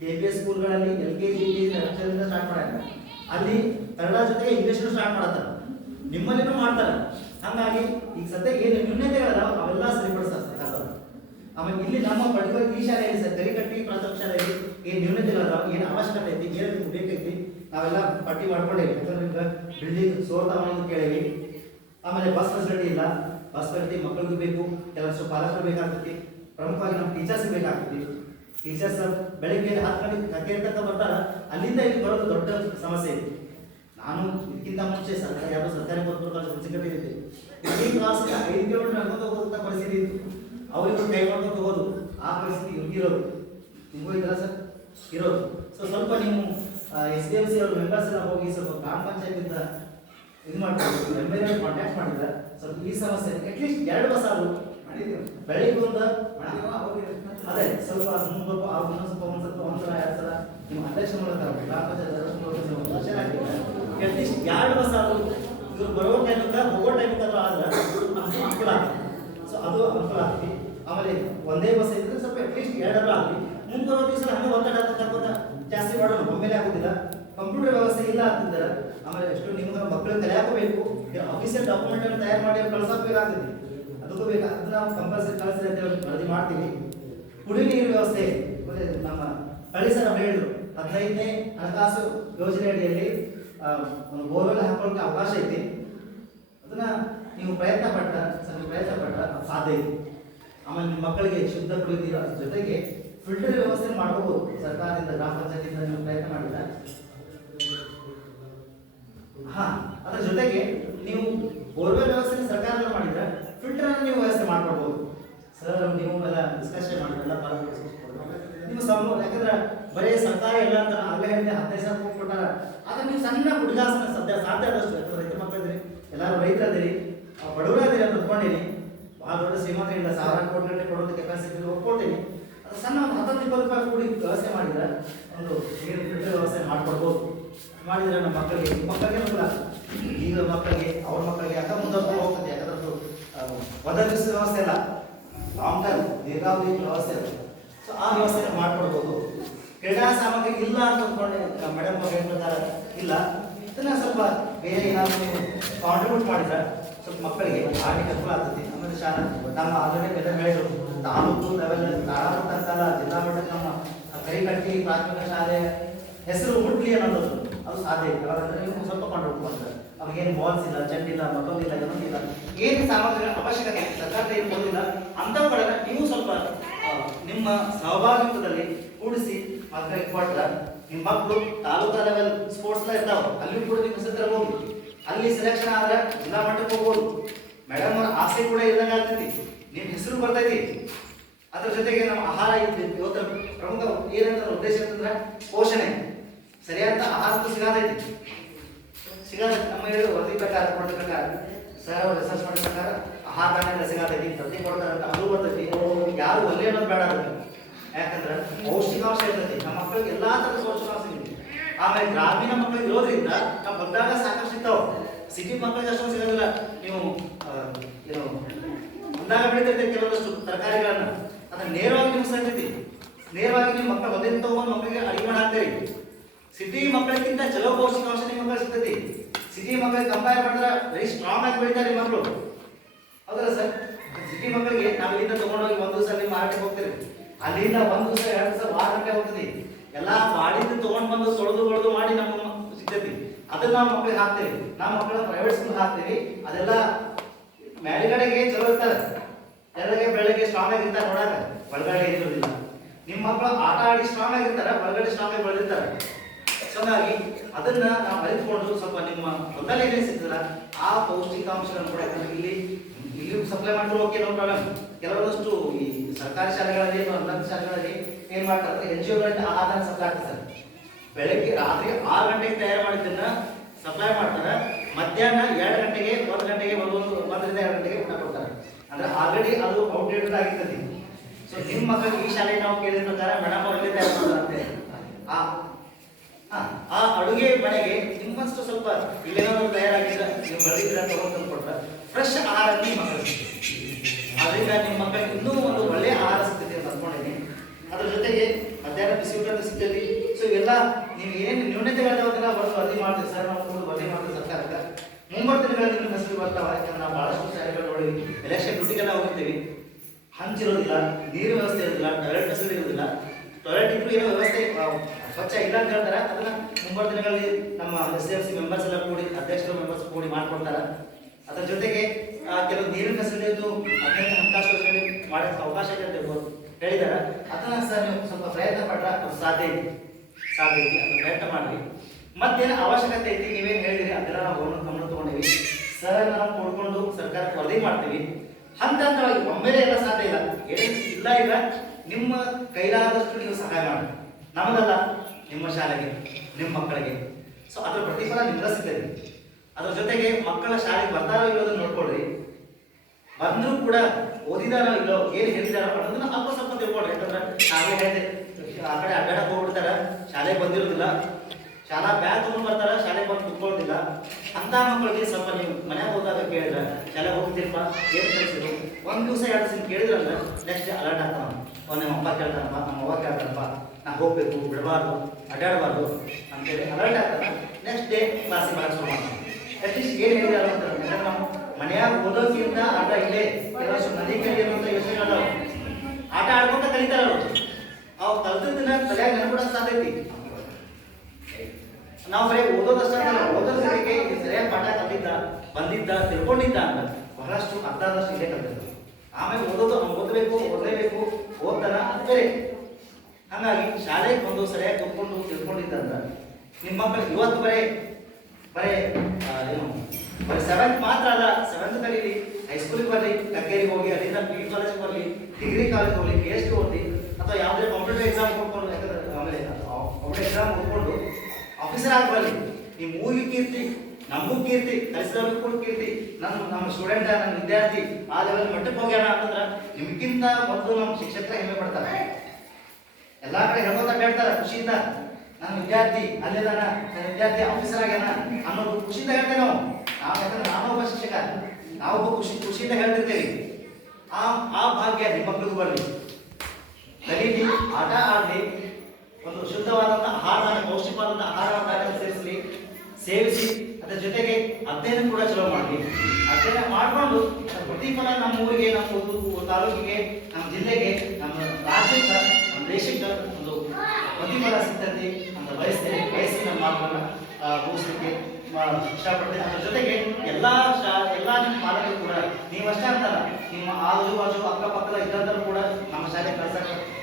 KPS ಸ್ಕೂಲ್ಗಳಲ್ಲಿ LKG ಅಕ್ಷರದಿಂದ ಸ್ಟಾರ್ಟ್ ಮಾಡ್ಯಾರ. ಅಲ್ಲಿ ಕನ್ನಡ ಜೊತೆಗೆ ಇಂಗ್ಲಿಷ್ ಸ್ಟಾರ್ಟ್ ಮಾಡತ್ತಾರೆ, ನಿಮ್ಮಲ್ಲಿನೂ ಮಾಡ್ತಾರೆ. ಹಾಗಾಗಿ ಈಗ ಸದ್ಯ ಏನು ನ್ಯೂನತೆಗಳದಾವ ಅವೆಲ್ಲ ಸರಿಪಡಿಸ್ತಾರೆ. ಆಮೇಲೆ ಇಲ್ಲಿ ನಮ್ಮ ಪರ್ಟಿಕ್ಯುಲರ್ ಈ ಶಾಲೆಯಲ್ಲಿ ಸರ್ ಕರಿಕಟ್ಟಿ ಪ್ರಾಥಮಿಕ ಶಾಲೆಯಲ್ಲಿ ಏನು ನ್ಯೂನತೆಗಳದಾವ, ಏನು ಅವಶ್ಯಕತೆ ಐತಿ, ಏನು ನಿಮ್ಗೆ ಬೇಕೈತಿ, ನಾವೆಲ್ಲ ಪಟ್ಟಿ ಮಾಡ್ಕೊಂಡೇವಿ. ಯಾಕಂದ್ರೆ ನಿಮ್ಗೆ ಬಿಲ್ಡಿಂಗ್ ಸೋರ್ತಾವ ಅಂತ ಕೇಳೇವಿ. ಆಮೇಲೆ ಬಸ್ ಫೆಸಿಲಿಟಿ ಇಲ್ಲ, ಬಸ್ ಫೆಸಿಲಿಟಿ ಮಕ್ಕಳಿಗೂ ಬೇಕು, ಕೆಲವಷ್ಟು ಪಾಲಕರು ಬೇಕಾಗ್ತೈತಿ, ಪ್ರಮುಖವಾಗಿ ನಮ್ಮ ಟೀಚರ್ಸ್ ಬೇಕಾಗ್ತೈತಿ. ಟೀಚರ್ಸ್ ಬೆಳಿಗ್ಗೆ 10 ಗಂಟೆ ತನಕ ಬರ್ತಾರ, ಅಲ್ಲಿಂದ ಇಲ್ಲಿ ಬರೋದು ದೊಡ್ಡ ಸಮಸ್ಯೆ ಇದೆ. ನಾನು ಇದಕ್ಕಿಂತ ಮುಂಚೆ ಯಾವುದೋ ಸರ್ಕಾರಿ ಪದವಿ ಕಾಲೇಜ್ ಹುಣಸೇಕಟ್ಟೆ ಇದ್ದೆ. ಈ ಕ್ಲಾಸ್ 5 ಕಿಲೋಮೀಟರ್ ನಡ್ಕೊಂಡು ಹೋಗುವಂಥ ಪರಿಸ್ಥಿತಿ ಇತ್ತು. ಅವರಿಗೂ ಕೈ ಮಾಡ್ಕೊಂಡು ಹೋಗೋದು, ಆ ಪರಿಸ್ಥಿತಿ ಇರೋದು. ನಿಮಗೂ ಇದಲ್ಲ ಸರ್ ಇರೋದು. ಸೊ ಸ್ವಲ್ಪ ನೀವು SDMC ಅವ್ರ ಮೆಂಬರ್ಸ್ ಎಲ್ಲ ಹೋಗಿ ಸ್ವಲ್ಪ ಗ್ರಾಮ ಪಂಚಾಯತಿಂದ ಇದು ಮಾಡ್ಕೊಂಡು MLA ಕಾಂಟ್ಯಾಕ್ಟ್ ಮಾಡಿದ್ರೆ ಸ್ವಲ್ಪ ಈ ಸಮಸ್ಯೆ ಅಟ್ಲೀಸ್ಟ್ 2 ಬಸ್ ಆದರೂ ಬೆಳಿಗ್ಗೆ ಒಂದು ಅದೇ ಸ್ವಲ್ಪ ಮುಂದೆ ಸ್ವಲ್ಪ ಒಂದ್ಸಲ 2 ಸಲ ನೀವು ಅಧ್ಯಕ್ಷ ಮೂಲಕ ಗ್ರಾಮ ಪಂಚಾಯತ್ ಅಟ್ಲೀಸ್ಟ್ 2 ಬಸ್ ಆದರೂ ಇವ್ರು ಬರೋ ಟೈಮಕ್ಕೆ ಹೋಗೋ ಟೈಮಕ್ಕೆ ಆದ್ರೆ ಅನುಕೂಲ ಆಗ್ತದೆ. ಸೊ ಅದು ಅನುಕೂಲ ಆಗ್ತದೆ. ಆಮೇಲೆ ಒಂದೇ ಬಸ್ ಇದ್ರೆ ಸ್ವಲ್ಪ ಅಟ್ಲೀಸ್ಟ್ 2 ಆಗಲಿ. ಮುಂದೆ ಬರೋ ದಿವಸ ಹಂಗೆ ಒತ್ತಡ ಜಾಸ್ತಿ ಮಾಡೋಣ, ಒಮ್ಮೆಲೆ ಆಗೋದಿಲ್ಲ. ಕಂಪ್ಯೂಟರ್ ವ್ಯವಸ್ಥೆ ಇಲ್ಲ ಅಂತಂದ್ರೆ ಆಮೇಲೆ ಎಷ್ಟು ನಿಮ್ಗೆ ಮಕ್ಕಳು ಕಲಿಯಾಕಬೇಕು, ಆಫೀಸಿಯಲ್ ಡಾಕ್ಯುಮೆಂಟ್ ಅನ್ನು ತಯಾರು ಮಾಡಿ ಕಳ್ಸೋಕೆ ಬೇಕಾಗ್ತದೆ. ಅದಕ್ಕೂ ಬೇಕಾ, ಅದು ನಾವು ಕಂಪಲ್ಸರಿ ಕಳಿಸಿದೆ ಅಂತ ವರದಿ ಮಾಡ್ತೀವಿ. ಕುಡಿಯುವ ನೀರು ವ್ಯವಸ್ಥೆ ನಮ್ಮ ಪರಿಸರ ಹೇಳಿದ್ರು 15ನೇ ಹಣಕಾಸು ಯೋಜನೆ ಅಡಿಯಲ್ಲಿ ಒಂದು ಬೋರ್ವೆಲ್ ಹಾಕೊಳ್ಳೋಕೆ ಅವಕಾಶ ಐತಿ. ಅದನ್ನ ನೀವು ಪ್ರಯತ್ನ ಪಟ್ಟ ಸಾಧ್ಯ ಇದೆ. ಮಕ್ಕಳಿಗೆ ಶುದ್ಧ ಕುಡಿಯುವ ನೀರು ಅದ್ರ ಜೊತೆಗೆ ಫಿಲ್ಟರ್ ವ್ಯವಸ್ಥೆ ಮಾಡ್ಕೋಬಹುದು. ಸರ್ಕಾರದಿಂದ ಗ್ರಾಮ ಪಂಚಾಯತಿಯಿಂದ ನೀವು ಪ್ರಯತ್ನ ಮಾಡಿಲ್ಲ. ಹಾ, ಅದ್ರ ಜೊತೆಗೆ ನೀವು ಬೋರ್ವೆಲ್ ವ್ಯವಸ್ಥೆ ಸರ್ಕಾರದಲ್ಲಿ ಮಾಡಿದ್ರೆ ಫಿಲ್ಟರ್ ಅನ್ನು ನೀವು ವ್ಯವಸ್ಥೆ ಮಾಡ್ಕೊಳ್ಬಹುದು. ಸರ್ ನೀವು ಎಲ್ಲ ಡಿಸ್ಕಷನ್ ಮಾಡಿದ್ರಲ್ಲ ನಿಮ್ಮ ಯಾಕಂದ್ರೆ ಬರೀ ಸರ್ಕಾರ ಇಲ್ಲ ಅಂತ ಆಗಲೇ ಹೇಳಿದೆ 15,000 ರೂಪಾಯಿ ಕೊಟ್ಟಾರ. ಆದ್ರೆ ನೀವು ಸಣ್ಣ ಹುಡುಗಾಸನ ಸಾಧ್ಯ ಆದಷ್ಟು ಯಾಕಂದ್ರೆ ರೈತ ಮಕ್ಕಳು ಇದ್ರಿ, ಎಲ್ಲರೂ ರೈತರದಿರಿ, ಬಡವರ ಅದಿರಿ ಅಂತ ಅಂದ್ಕೊಂಡಿನಿ. ಭಾಳ ದೊಡ್ಡ ಶ್ರೀಮಂತ ಇಲ್ಲ, 1,000 ಕೋಟಿ ಗಂಟೆ ಕೊಡೋದು ಕೆಪಾಸಿಟಿ ಒಪ್ಕೊಳ್ತೀನಿ. ಅದು ಸಣ್ಣ ಒಂದು 10-20 ರೂಪಾಯಿ ಕೂಡಿ ವ್ಯವಸ್ಥೆ ಮಾಡಿದ್ರೆ ಒಂದು ನೀರು ಫಿಲ್ಟರ್ ವ್ಯವಸ್ಥೆ ಮಾಡ್ಕೊಡ್ಬೋದು. ಮಾಡಿದ್ರೆ ನಮ್ಮ ಮಕ್ಕಳಿಗೆ ಅನುಕೂಲ ಆಗ್ತದೆ. ಈಗ ಮಕ್ಕಳಿಗೆ ಅವ್ರ ಮಕ್ಕಳಿಗೆ ಯಾಕೆ ಮುಂದೆ ಹೋಗ್ತದೆ. ಯಾಕಂದ್ರೆ ಒಂದೊಂದು ದಿವಸ ವ್ಯವಸ್ಥೆ ಇಲ್ಲ, ಲಾಂಗ್ ಟರ್ಮ್ ದೀರ್ಘಾವಧಿ ವ್ಯವಸ್ಥೆ ಇದೆ. ಸೊ ಆ ವ್ಯವಸ್ಥೆ ಮಾಡ್ಕೊಡ್ಬೋದು. ಕ್ರೀಡಾ ಸಾಮಗ್ರಿ ಇಲ್ಲ ಅಂತ ಅಂದ್ಕೊಂಡೆ ಮೇಡಮ್ ಹೇಳ್ತಾರೆ, ಇಲ್ಲ ಇದನ್ನ ಸ್ವಲ್ಪ ಬೇರೆ ಏನಾದರೂ ಕಾಂಟ್ರಿಬ್ಯೂಟ್ ಮಾಡಿದ್ರೆ ಸ್ವಲ್ಪ ಮಕ್ಕಳಿಗೆ ಆಡಲಿಕ್ಕೆ ಅನುಕೂಲ ಆಗ್ತದೆ. ಆಮೇಲೆ ಶಾಲಾ ನಮ್ಮ ಆಲ್ರೆಡಿ ಮೇಡಮ್ ಹೇಳಿದ್ರು, ತಾಲೂಕು ಲೆವೆಲ್ ತಾಲೂಕಲ್ಲ ಜಿಲ್ಲಾ ಮಟ್ಟಕ್ಕೆ ನಮ್ಮ ಕರಿಕಟ್ಟಿ ಪ್ರಾಥಮಿಕ ಶಾಲೆ ಹೆಸರು ಮುಟ್ಲಿ ಅನ್ನೋದು ಅದು ಸಾಧ್ಯ ಇದೆ. ಯಾವಾಗಂದ್ರೆ ನೀವು ಸ್ವಲ್ಪ ಕಾಂಟ್ರಿಬ್ಯೂಟ್ ಮಾಡ್ತಾರೆ. ಅವ್ರಿಗೇನು ಬಾಲ್ಸ್ ಇಲ್ಲ, ಚೆಂಡಿಲ್ಲ, ಮತ್ತೊಂದಿಲ್ಲ, ಇನ್ನೊಂದಿಲ್ಲ, ಏನು ಸಾಮಗ್ರಿಗಳ ಅವಶ್ಯಕತೆ ಸರ್ಕಾರದ ಏನು ಬಂದಿಲ್ಲ ಅಂಥವುಗಳನ್ನ ನೀವು ಸ್ವಲ್ಪ ನಿಮ್ಮ ಸಹಭಾಗಿತ್ವದಲ್ಲಿ ಕೂಡಿಸಿ ಮಕ್ಕಳಿಗೆ ಕೊಟ್ರೆ ನಿಮ್ಮ ಮಕ್ಕಳು ತಾಲೂಕಾ ಲೆವೆಲ್ ಸ್ಪೋರ್ಟ್ಸ್ ಇರ್ತಾವ, ಅಲ್ಲಿ ಕೂಡ ನಿಮ್ಮ ಹೆಸರು ತರಬಹುದು. ಅಲ್ಲಿ ಸೆಲೆಕ್ಷನ್ ಆದ್ರೆ ಜಿಲ್ಲಾ ಮಟ್ಟಕ್ಕೆ ಹೋಗ್ಬೋದು. ಮೇಡಮ್ ಅವ್ರ ಆಸೆ ಕೂಡ ಇದ್ದಂಗೆ ಆಗ್ತೈತಿ, ನಿಮ್ಮ ಹೆಸರು ಬರ್ತೈತಿ. ಅದ್ರ ಜೊತೆಗೆ ನಮ್ಮ ಆಹಾರ ಇವತ್ತು ಪ್ರಮುಖ ಏನಂತ ಉದ್ದೇಶ ಅಂತಂದ್ರೆ ಪೋಷಣೆ, ಸರಿಯಾದ ಆಹಾರಕ್ಕೂ ಸಿಗತೈತಿ. ನಮ್ಮ ಹೇಳಿ ವರದಿ ಪ್ರಕಾರ ಕೊಡೋ ಪ್ರಕಾರ ಸರ್ ಅವ್ರು ರಿಸರ್ಚ್ ಮಾಡಿದ ಪ್ರಕಾರ ಆಹಾರ ಧಾನ್ಯ ಸಿಗತೈತಿ, ಪ್ರತಿ ಕೊಡ್ತಾರೆ ಅಂತ ಅದು ಬರ್ತೈತಿ. ಯಾರು ಒಲ್ಲೆ ಅನ್ನೋದು ಬೇಡ ಅದಕ್ಕೆ, ಯಾಕಂದ್ರೆ ಪೌಷ್ಟಿಕಾಂಶ ಇರ್ತೈತಿ. ನಮ್ಮ ಮಕ್ಕಳಿಗೆ ಎಲ್ಲಾ ತರದ ಪೌಷ್ಟಿಕಾಂಶ ಸಿಗುತ್ತೆ. ಆಮೇಲೆ ಗ್ರಾಮೀಣ ಮಕ್ಕಳಿಗೆ ಇರೋದ್ರಿಂದ ನಾವು ಬಂದಾಗ ಸಾಕಷ್ಟು ಸಿಗ್ತಾವ. ಸಿಟಿ ಮಕ್ಕಳಿಗೆ ಅಷ್ಟೊಂದು ಸಿಗೋದಿಲ್ಲ. ನೀವು ಏನು ಬಂದಾಗ ಬೆಳಿತೈತೆ ಕೆಲವೊಂದಷ್ಟು ತರಕಾರಿಗಳನ್ನ, ಅದನ್ನ ನೇರವಾಗಿ ನೀವು ಸಿಗ್ತೈತಿ. ನೇರವಾಗಿ ನೀವು ಮಕ್ಕಳು ಒಂದೇ ತಗೊಂಡು ಮಕ್ಕಳಿಗೆ ಅಡಿಗೆ ಮಾಡಿ ಹಾಕ್ತೇವೆ. ಸಿಟಿ ಮಕ್ಕಳಿಗಿಂತ ಚಲೋ ಪೌಷ್ಟಿಕಾಂಶ ನಿಮ್ಮ ಮಕ್ಕಳು ಸಿಗ್ತೈತಿ. ಸಿಟಿ ಮಕ್ಕಳಿಗೆ ಕಂಪೇರ್ ಮಾಡಿದ್ರೆ ವೆರಿ ಸ್ಟ್ರಾಂಗ್ ಆಗಿ ಬೆಳಿತಾರೆ ಮಕ್ಕಳು, ಹೌದಲ್ಲ ಸರ್? ಸಿಟಿ ಮಕ್ಕಳಿಗೆ ನಾವು ಇಲ್ಲಿಂದ ತಗೊಂಡೋಗಿ ಒಂದು ದಿವಸ ಅಲ್ಲಿ ಮಾರಾಟಕ್ಕೆ ಹೋಗ್ತೀವಿ, ಅಲ್ಲಿಂದ ಒಂದು ದಿವಸ 2 ದಿವಸ ವಾರಕ್ಕೆ ಹೋಗ್ತದೆ. ಎಲ್ಲಾ ಬಾಡಿದ್ದು ತಗೊಂಡ್ ಬಂದು ತೊಳೆದು ಮಾಡಿ ನಮ್ಮ ಸಿಗ್ತೈತಿ. ಅದನ್ನ ನಾವು ಮಕ್ಕಳಿಗೆ ಹಾಕ್ತೇವೆ. ನಾವು ಮಕ್ಕಳ ಪ್ರೈವೇಟ್ ಸ್ಕೂಲ್ ಹಾಕ್ತೇವೆ. ಅದೆಲ್ಲ ಮೇಲ್ಗಡೆಗೆ ಚಲೋ ಇರ್ತಾರೆ, ಕೆಳಗೆ ಬೆಳಗ್ಗೆ ಸ್ಟ್ರಾಂಗ್ ಆಗಿರ್ತಾರೆ, ನೋಡಾಕ ಒಳಗಡೆ ಇರೋದಿಲ್ಲ. ನಿಮ್ಮ ಮಕ್ಕಳು ಆಟ ಆಡಿ ಸ್ಟ್ರಾಂಗ್ ಆಗಿರ್ತಾರೆ, ಒಳಗಡೆ ಸ್ಟ್ರಾಂಗ್ ಆಗಿ ಬೆಳೆದಿರ್ತಾರೆ. ಚೆನ್ನಾಗಿ ಅದನ್ನ ನಾವು ಅರಿತುಕೊಂಡು ಸ್ವಲ್ಪ ನಿಮ್ಮ ಮೊದಲೇ ಏನೇ ಸಿಗ್ತದಲ್ಲ ಆ ಪೌಷ್ಟಿಕಾಂಶಗಳನ್ನು ಕೂಡ ಇಲ್ಲಿ ಸಪ್ಲೈ ಮಾಡಿದ್ರು ಓಕೆ, ನೋ ಪ್ರಾಬ್ಲಮ್. ಕೆಲವೊಂದಷ್ಟು ಈ ಸರ್ಕಾರಿ ಶಾಲೆಗಳಲ್ಲಿ ಅನುದಾನ ಶಾಲೆಗಳಲ್ಲಿ ಏನ್ ಮಾಡ್ತಾರೆ, NGOಗಳಿಂದ ಆಹಾರ ಸಪ್ಲೈ ಆಗ್ತದೆ. ಬೆಳಗ್ಗೆ ರಾತ್ರಿ 6 ಗಂಟೆಗೆ ತಯಾರು ಮಾಡಿದ್ದನ್ನ ಸಪ್ಲೈ ಮಾಡ್ತಾರೆ, ಮಧ್ಯಾಹ್ನ 2 ಗಂಟೆಗೆ 1 ಗಂಟೆಗೆ 1ರಿಂದ 2 ಗಂಟೆಗೆ ಊಟ ಕೊಡ್ತಾರೆ. ಅಂದ್ರೆ ಆಲ್ರೆಡಿ ಅದು ಔಟ್ಡೇಟೆಡ್ ಆಗಿರ್ತದೆ. ಸೊ ನಿಮ್ಮ ಮಕ್ಕಳಿಗೆ ಈ ಶಾಲೆ ನಾವು ಕೇಳಿದ ಪ್ರಕಾರ ಮೇಡಮ್ ಅವರಿಗೆ ತಯಾರು ಮಾಡ್ತಾರೆ. ಆ ಅಡುಗೆ ಮನೆಗೆ ನಿಮ್ಮಷ್ಟು ಸ್ವಲ್ಪ ಇಲ್ಲೇನಾದ್ರು ತಯಾರಾಗಿದ್ರೆ ನೀವು ಬೆಳೆದಿದ್ರೆ ತಗೊಂಡು ಕೊಟ್ರೆ ಫ್ರೆಶ್ ಆಹಾರ ನಿಮ್ಮ ಮಕ್ಕಳಿಗೆ, ಅದರಿಂದ ನಿಮ್ಮ ಮಕ್ಕಳಿಗೆ ಇನ್ನೂ ಒಂದು ಒಳ್ಳೆಯ ಆಹಾರ ಸಿಗ್ತದೆ ಅಂತ ಅಂದ್ಕೊಂಡಿದ್ದೀನಿ. ಅದ್ರ ಜೊತೆಗೆ ಮಧ್ಯಾಹ್ನ ಬಿಸಿ ಊಟ ಸಿಗ್ತದೆ. ಸೊ ಇವೆಲ್ಲ ನೀವು ಏನೇನು ನ್ಯೂನತೆಗಳನ್ನ ಬರೋದು ವರದಿ ಮಾಡ್ತೀವಿ ಸರ್, ನಾವು ವರದಿ ಮಾಡ್ತೀವಿ ಸರ್ಕಾರಕ್ಕೆ. ಮುಂಬರುವ ದಿನಗಳಲ್ಲಿ ನಿಮ್ಮ ಹೆಸರು ಬರ್ತಾವ. ಯಾಕಂದ್ರೆ ನಾವು ಬಹಳಷ್ಟು ಶಾಲೆಗಳು ನೋಡಿ ಎಲೆಕ್ಷನ್ ಡ್ಯೂಟಿಗೆಲ್ಲ ಹೋಗ್ತೀವಿ, ಹಂಚಿರೋದಿಲ್ಲ, ನೀರು ವ್ಯವಸ್ಥೆ ಇರೋದಿಲ್ಲ, ಟಾಯ್ಲೆಟ್ ಫೆಸಿಲಿಟಿ ಇರೋದಿಲ್ಲ. ಟಾಯ್ಲೆಟ್ ಇದ್ರು ಏನೋ ವ್ಯವಸ್ಥೆ ಸ್ವಚ್ಛ ಇಲ್ಲ ಅಂತ ಹೇಳ್ತಾರೆ. ಅದನ್ನ ಮುಂಬರುವ ದಿನಗಳಲ್ಲಿ ನಮ್ಮ SMC ಮೆಂಬರ್ಸ್ ಎಲ್ಲ ಕೂಡಿ, ಅಧ್ಯಕ್ಷರು ಮೆಂಬರ್ಸ್ ಕೂಡಿ ಮಾಡ್ಕೊಡ್ತಾರೆ. ಅದರ ಜೊತೆಗೆ ಕೆಲವು ನೀರಿನ ಫೆಸಿಲಿಟಿ 15 ಹಣಕಾಸು ಯೋಜನೆ ಮಾಡೋಕ್ಕೆ ಅವಕಾಶ ಇದೆ ಅಂತ ಹೇಳಿದ್ದಾರೆ. ಅದನ್ನ ಸರ್ ನೀವು ಸ್ವಲ್ಪ ಪ್ರಯತ್ನ ಪಟ್ರೆ ಸಾಧ್ಯ ಇದೆ, ಅದನ್ನ ಪ್ರಯತ್ನ ಮಾಡ್ರಿ. ಮತ್ತೇನು ಅವಶ್ಯಕತೆ ಐತಿ ನೀವೇನು ಹೇಳಿದ್ರಿ ಅದೆಲ್ಲ ನಾವು ಗಮನ ತಗೊಂಡಿವಿ ಸರ್. ನಾವು ನೋಡ್ಕೊಂಡು ಸರ್ಕಾರಕ್ಕೆ ವರದಿ ಮಾಡ್ತೀವಿ. ಹಂತವಾಗಿ ಒಮ್ಮೆಲೆ ಎಲ್ಲ ಸಾಧ್ಯ ಇಲ್ಲ, ಏನಿಲ್ಲ. ಈಗ ನಿಮ್ಮ ಕೈಲಾದಷ್ಟು ನೀವು ಸಹಾಯ ಮಾಡಿ, ನಮಗಲ್ಲ ನಿಮ್ಮ ಶಾಲೆಗೆ, ನಿಮ್ಮ ಮಕ್ಕಳಿಗೆ. ಸೊ ಅದ್ರ ಪ್ರತಿಫಲ ನಿಮ್ಗೆ ಸಿಗ್ತದೆ. ಅದ್ರ ಜೊತೆಗೆ ಮಕ್ಕಳ ಶಾಲೆಗೆ ಬರ್ತಾರೋ ಇಲ್ಲೋದನ್ನ ನೋಡ್ಕೊಳ್ರಿ. ಬಂದ್ರೂ ಕೂಡ ಓದಿದಾರೋ ಇಲ್ಲೋ, ಏನು ಹೇಳಿದಾರೋ ಅನ್ನೋದನ್ನ ಸ್ವಲ್ಪ ತಿಳ್ಕೊಳ್ರಿ. ಯಾಕಂದ್ರೆ ನಾವೇ ಹೇಳಿದೆ, ಆ ಕಡೆ ಅಡ್ಡಾಡಕ್ಕೆ ಹೋಗ್ಬಿಡ್ತಾರ, ಶಾಲೆಗೆ ಬಂದಿರೋದಿಲ್ಲ, ಶಾಲಾ ಬ್ಯಾಗ್ ತಗೊಂಡು ಬರ್ತಾರ, ಶಾಲೆಗೆ ಬಂದು ಕುತ್ಕೊಳ್ಳೋದಿಲ್ಲ. ಅಂತ ಮಕ್ಕಳಿಗೆ ಸ್ವಲ್ಪ ನೀವು ಮನೆಯಾಗ ಹೋದಾಗ ಕೇಳಿದ್ರೆ ಶಾಲೆಗೆ ಹೋಗ್ತೀರಪ್ಪ ಏನು ಕಲಿಸಿದ್ರು, 1 ದಿವಸ 2 ದಿವಸ ಕೇಳಿದ್ರಂದ್ರೆ ನೆಕ್ಸ್ಟ್ ಅಲರ್ಟ್ ಆಗ್ತಾವ. ನಮ್ಮ ಅಪ್ಪ ಕೇಳ್ತಾರಪ್ಪ, ನಮ್ಮ ಅವ್ವ ಕೇಳ್ತಾರಪ್ಪ, ನಾ ಹೋಗ್ಬೇಕು, ಬಿಡಬಾರ್ದು, ಅಡ್ಡಾಡಬಾರ್ದು ಅಂತೇಳಿ ಅಲರ್ಟ್ ಆಗ್ತಾರ. ನೆಕ್ಸ್ಟ್ ಡೇ ಕ್ಲಾಸಿಗೆ ಬರಕ್ಕೆ ಶುರು ಮಾಡ್ತಾರೆ. ಅಟ್ಲೀಸ್ಟ್ ಏನು ಹೇಳಿದಾರ ಅಂತ. ಯಾಕಂದ್ರೆ ನಾವು ಮನೆಯಾಗ ಓದೋಕ್ಕಿಂತ ಆಟ ಇಲ್ಲೇ ಕೆಲವಷ್ಟು ನದಿ ಕಲಿ ಅನ್ನುವಂಥ ಯೋಚನೆಗಳು ಆಟ ಆಡ್ಕೊಂತ ಕಲಿತಾರ. ಅವು ಕಲ್ತದನ್ನ ತಲೆಯಾಗ ನೆನಪಿಡೋದು ಸಾಧ್ಯೈತಿ. ನಾವು ಬರೀ ಓದೋದಷ್ಟೇ ಅಲ್ಲ, ಓದೋದ್ರ ಜೊತೆಗೆ ಸರಿಯಾಗಿ ಪಾಠ ಕಲಿತಿದ್ದ, ಬಂದಿದ್ದ, ತಿಳ್ಕೊಂಡಿದ್ದ ಅಂತ ಬಹಳಷ್ಟು ಅರ್ಧದಷ್ಟು ಇಲ್ಲೇ ಕಲಿತಿದ್ದ. ಆಮೇಲೆ ಓದೋದು ಅವ್ನು ಓದಲೇಬೇಕು ಓದ್ತಾನ ಅದು ಬೇರೆ. ಹಾಗಾಗಿ ಶಾಲೆಗೆ ಬಂದು ಸರಿಯಾಗಿ ಕೂತ್ಕೊಂಡು ತಿಳ್ಕೊಂಡಿದ್ದಂದ್ರೆ ನಿಮ್ಮ ಮಕ್ಕಳು ಇವತ್ತು ಬರೇ ಏನು ಬರೀ 7th ಮಾತ್ರ ಅಲ್ಲ, 7th ಕಲೀಲಿ, ಹೈಸ್ಕೂಲಿಗೆ ಬರಲಿ, ಕಕ್ಕೇರಿಗೆ ಹೋಗಿ, ಅಲ್ಲಿಂದ PU ಕಾಲೇಜಿಗೆ ಬರಲಿ, ಡಿಗ್ರಿ ಕಾಲೇಜ್ ಹೋಗಲಿ, PhD ಓದಲಿ, ಅಥವಾ ಯಾವುದೇ ಕಾಂಪಿಟೇಟಿವ್ ಎಕ್ಸಾಮ್ ಕೊಡ್ಕೊಂಡು, ಯಾಕಂದ್ರೆ ಆಮೇಲೆ ಕಾಂಪಿಟೇಟಿವ್ ಎಕ್ಸಾಮ್ ಓದ್ಕೊಂಡು ಆಫೀಸರ್ ಆಗಿ ಬರಲಿ. ನಿಮ್ಮ ಊರಿಗೆ ಕೀರ್ತಿ, ನಮಗೂ ಕೀರ್ತಿ, ಕಲಿಸಿದವ್ರಿಗೂ ಕೂಡ ಕೀರ್ತಿ. ನಮ್ಮ ಸ್ಟೂಡೆಂಟ್, ನನ್ನ ವಿದ್ಯಾರ್ಥಿ ಆ ಲೆವೆಲ್ ಮಟ್ಟಕ್ಕೆ ಹೋಗ್ಯಾನ ಅಂತಂದ್ರೆ ನಿಮ್ಗಿಂತ ಮೊದಲು ನಮ್ಮ ಶಿಕ್ಷಕರ ಹೆಮ್ಮೆ ಪಡ್ತಾರೆ. ಎಲ್ಲ ಕಡೆ ಹೇಳ್ಕೊತಾ ಹೇಳ್ತಾರೆ ಖುಷಿಯಿಂದ, ನನ್ನ ವಿದ್ಯಾರ್ಥಿ ಅಲ್ಲಿದಾನ, ನನ್ನ ವಿದ್ಯಾರ್ಥಿ ಆಫೀಸರ್ ಆಗ್ಯಾನ ಅನ್ನೋದು ಖುಷಿಯಿಂದ ಹೇಳ್ತೇವೆ ನಾವು. ಯಾಕಂದ್ರೆ ನಾನೊಬ್ಬ ಶಿಕ್ಷಕ, ನಾವೊಬ್ಬ ಖುಷಿಯಿಂದ ಹೇಳ್ತಿರ್ತೇವೆ. ಆ ಭಾಗ್ಯ ನಿಮ್ಮ ಮಕ್ಕಳಿಗೂ ಬರಲಿ, ಕಲೀಲಿ, ಆಟ ಆಡಲಿ, ಒಂದು ಶುದ್ಧವಾದಂಥ ಆಹಾರವನ್ನು, ಪೌಷ್ಟಿಕವಾದಂಥ ಆಹಾರವನ್ನು ಸೇವಿಸಿ, ಅದರ ಜೊತೆಗೆ ಅಧ್ಯಯನ ಕೂಡ ಚಲೋ ಮಾಡಲಿ. ಅಧ್ಯಯನ ಮಾಡಿಕೊಂಡು ಪ್ರತಿಫಲ ನಮ್ಮ ಊರಿಗೆ, ನಮ್ಮ ತಾಲೂಕಿಗೆ, ನಮ್ಮ ಜಿಲ್ಲೆಗೆ, ನಮ್ಮ ರಾಜ್ಯಕ್ಕೆ, ನಮ್ಮ ದೇಶಕ್ಕೆ ಒಂದು ಪ್ರತಿಫಲ ಸಿಗ್ತದೆ ಅಂತ ಬಯಸಿ ನಮ್ಮ ಮಾತನ್ನು ಮುಗಿಸ್ಲಿಕ್ಕೆ ಇಷ್ಟಪಡ್ತೇನೆ. ಅದ್ರ ಜೊತೆಗೆ ಎಲ್ಲ ನಿಮ್ಮ ಪಾಲಕರು ಕೂಡ ನೀವಷ್ಟೇ ಅಂತಲ್ಲ, ನಿಮ್ಮ ಆಜು ಬಾಜು ಅಕ್ಕಪಕ್ಕದ ಇದ್ದಂತರೂ ಕೂಡ ನಮ್ಮ ಶಾಲೆಗೆ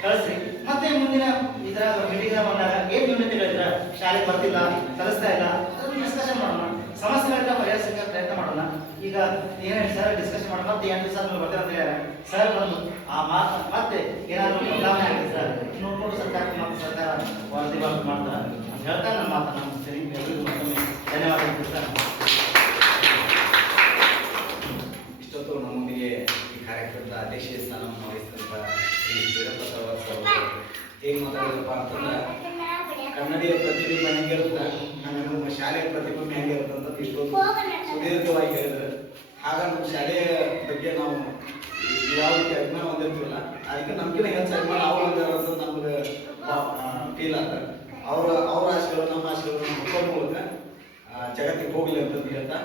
ಕಳಿಸ್ರಿ. ಮತ್ತೆ ಮುಂದಿನ ಇದರ ಮೀಟಿಂಗ್ ಬಂದಾಗ ಏನು ನ್ಯೂನತೆಗಳಿದ್ರೆ ಶಾಲೆಗೆ ಬರ್ತಿಲ್ಲ, ಕಲಿಸ್ತಾ ಇಲ್ಲ, ಅದನ್ನು ಡಿಸ್ಕಷನ್ ಮಾಡೋಣ, ಸಮಸ್ಯೆಗಳನ್ನ ಪರಿಹರಿಸಕ್ಕೆ ಪ್ರಯತ್ನ ಮಾಡೋಣ. ಈಗ ಏನೇನು ಸರ್ ಡಿಸ್ಕಷನ್ ಮಾಡೋಣ, ಮತ್ತೆ 8 ದಿವಸ ನೀವು ಬರ್ತೀರ ಅಂತ ಹೇಳ್ಯಾರ ಸರ್. ಬಂದು ಆ ಮಾತು ಮತ್ತೆ ಏನಾದರೂ ಬದಲಾವಣೆ ಆಗಿದೆ ಸರ್, ನೋಡ್ಕೊಂಡು ಸರ್ಕಾರ ವರದಿ ಮಾಡ್ತಾರೆ ಅಂತ ಹೇಳ್ತಾ ನನ್ನ ಮಾತನ್ನು ಮುಗಿಸ್ತೀನಿ. ಎಲ್ಲರಿಗೂ ಮತ್ತೊಮ್ಮೆ ಧನ್ಯವಾದ. ಇಷ್ಟೊತ್ತು ನಮ್ಮೊಂದಿಗೆ ಈ ಕಾರ್ಯಕ್ರಮದ ಅಧ್ಯಕ್ಷೀಯ ಸ್ಥಾನವನ್ನು ವಹಿಸಿದಂಥ ಶ್ರೀ ವೀರಪ್ಪ ತಳವಾರ್ ಅವರು ಹೇಗೆ ಮಾತಾಡಿದಪ್ಪ ಅಂತಂದ್ರೆ, ಕನ್ನಡಿಯ ಪ್ರತಿಬಿಂಬ ಹೆಂಗಿರುತ್ತೆ, ನಮ್ಮ ಶಾಲೆಯ ಪ್ರತಿಬಿಂಬ ಹೆಂಗಿರುತ್ತೆ ಅಂತ ಇಷ್ಟೊಂದು ಸುದೀರ್ಘವಾಗಿ ಹೇಳಿದ್ರು. ಆಗ ನಮ್ಮ ಶಾಲೆಯ ಬಗ್ಗೆ ನಾವು ಯಾವ ರೀತಿ ಅಭಿಮಾನ ಹೊಂದಿರ್ತೀವಲ್ಲ, ಅದಕ್ಕೆ ನಮ್ಗಿನ ಹೆಚ್ಚು ಅಭಿಮಾನ ಅವ್ರು ಹೊಂದಿರೋದು ನಮ್ಗೆ ಫೀಲ್ ಆಗ್ತದೆ. ಅವ್ರ ಆಶೆಗಳು, ನಮ್ಮ ಆಶೆಗಳು ನಮ್ಮ ಮಕ್ಕಳ ಮೂಲಕ ಜಗತ್ತಿಗೆ ಹೋಗಲಿ ಅಂತ ಹೇಳ್ತಾ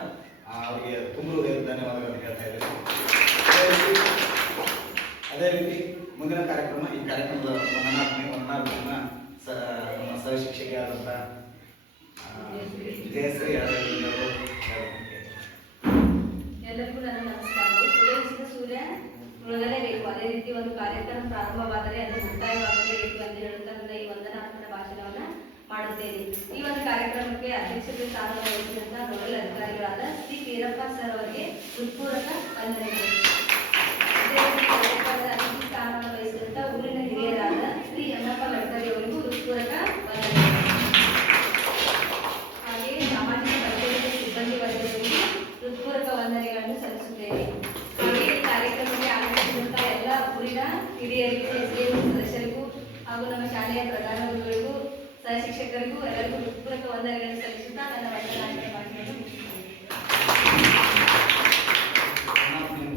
ಅವರಿಗೆ ತುಂಬ ಧನ್ಯವಾದಗಳನ್ನು ಹೇಳ್ತಾ ಇದ್ದೇನೆ. ಅದೇ ರೀತಿ ಮುಂದಿನ ಕಾರ್ಯಕ್ರಮ, ಈ ಕಾರ್ಯಕ್ರಮದ ವಂದನಾರ್ಪಣೆ ನಮ್ಮ ಸಹ ಶಿಕ್ಷಕಿಯಾದಂಥ ಜಯಶ್ರೀ ಅವರು. ಎಲ್ಲರಿಗೂ ನನ್ನ ನಮಸ್ಕಾರಗಳು. ಉದಯಿಸಿದ ಸೂರ್ಯ ಮುಳುಗಲೇಬೇಕು, ಅದೇ ರೀತಿ ಒಂದು ಕಾರ್ಯಕ್ರಮ ಪ್ರಾರಂಭವಾದರೆ ಅದು ಮುಕ್ತಾಯವಾಗಲೇಬೇಕು ಎಂದು ಹೇಳುತ್ತಾ ನನ್ನ ಈ ವಂದನಾರ್ಪಣಾ ಭಾಷಣವನ್ನು ಮಾಡುತ್ತೇನೆ. ಈ ಒಂದು ಕಾರ್ಯಕ್ರಮಕ್ಕೆ ಅಧ್ಯಕ್ಷತೆ ಸ್ಥಾನವನ್ನು ವಹಿಸಿದಂಥ ನೋಡಲ್ ಅಧಿಕಾರಿಗಳಾದ ಶ್ರೀ ವೀರಪ್ಪ ಸರ್ ಅವರಿಗೆ ಹೃತ್ಪೂರ್ವಕ ವಂದನೆಗಳು. ಕಾರ್ಯಕ್ರಮದ ಅತಿಥಿ ಸ್ಥಾನವನ್ನು ವಹಿಸಿದಂಥ ಊರಿನ ಹಿರಿಯರಾದ ಶ್ರೀ ಯನ್ನಪ್ಪ ಲಡ್ಕರಿ ಅವರಿಗೂ ಹೃತ್ಪೂರ್ವಕ ವಂದನೆಗಳು. ಹಾಗೆಯೇ ಸಾಮಾಜಿಕ ಭದ್ರತೆ ಸಿಬ್ಬಂದಿ ವರ್ಗದವರಿಗೆ ಹೃತ್ಪೂರ್ವಕ ವಂದನೆಗಳನ್ನು ಸಲ್ಲಿಸುತ್ತೇನೆ. ಹಾಗೆ ಈ ಕಾರ್ಯಕ್ರಮಕ್ಕೆ ಆಗಮಿಸಿದಂಥ ಎಲ್ಲ ಊರಿನ ಹಿರಿಯರಿಗೂ, ಸದಸ್ಯರಿಗೂ ಹಾಗೂ ನಮ್ಮ ಶಾಲೆಯ ಪ್ರಧಾನ ಗುರುಗಳಿಗೂ, ಸಹ ಶಿಕ್ಷಕರಿಗೂ ಎಲ್ಲರಿಗೂ ಹೃತ್ಪೂರ್ವಕ ವಂದನೆಗಳನ್ನು ಸಲ್ಲಿಸುತ್ತಾ ನನ್ನ ವಂದನಾರ್ಪಣೆ ಭಾಷಣವನ್ನು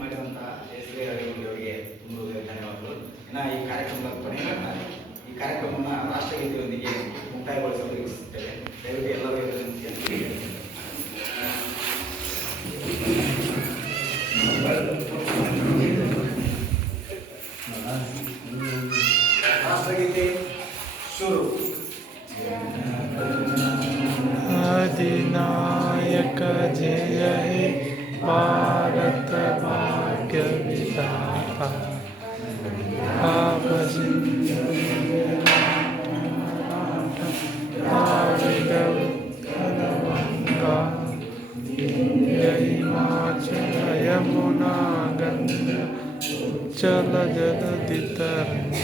ಮಾಡಿದಂಥ ಜಯಶ್ರೀ ಅವರಿಗೆ ತುಂಬ ಧನ್ಯವಾದಗಳು. ಇನ್ನು ಈ ಕಾರ್ಯಕ್ರಮದ ಕೊನೆಯ ಈ ಕಾರ್ಯಕ್ರಮವನ್ನು ರಾಷ್ಟ್ರಗೀತೆಯೊಂದಿಗೆ ಮುಕ್ತಾಯಗೊಳಿಸಲು ಯೋಚಿಸುತ್ತೇವೆ. ದಯವಿಟ್ಟು ಎಲ್ಲರೂ ರಾಷ್ಟ್ರಗೀತೆ ಶುರು. अधिनायक जय हे भारत भाग्य विधाता, आप सिंधु गंगा हिमाचल यमुना गंगा उच्चल जलधि तरंगा,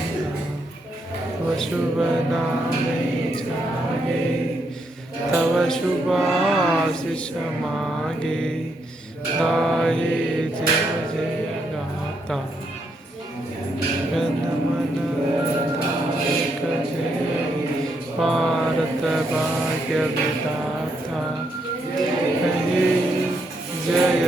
शुभ नामे जागे तव शुभाशिष मागे, गाये जय जय गाता जनमन विधायक जय भारत भाग्य विधाता, हे जय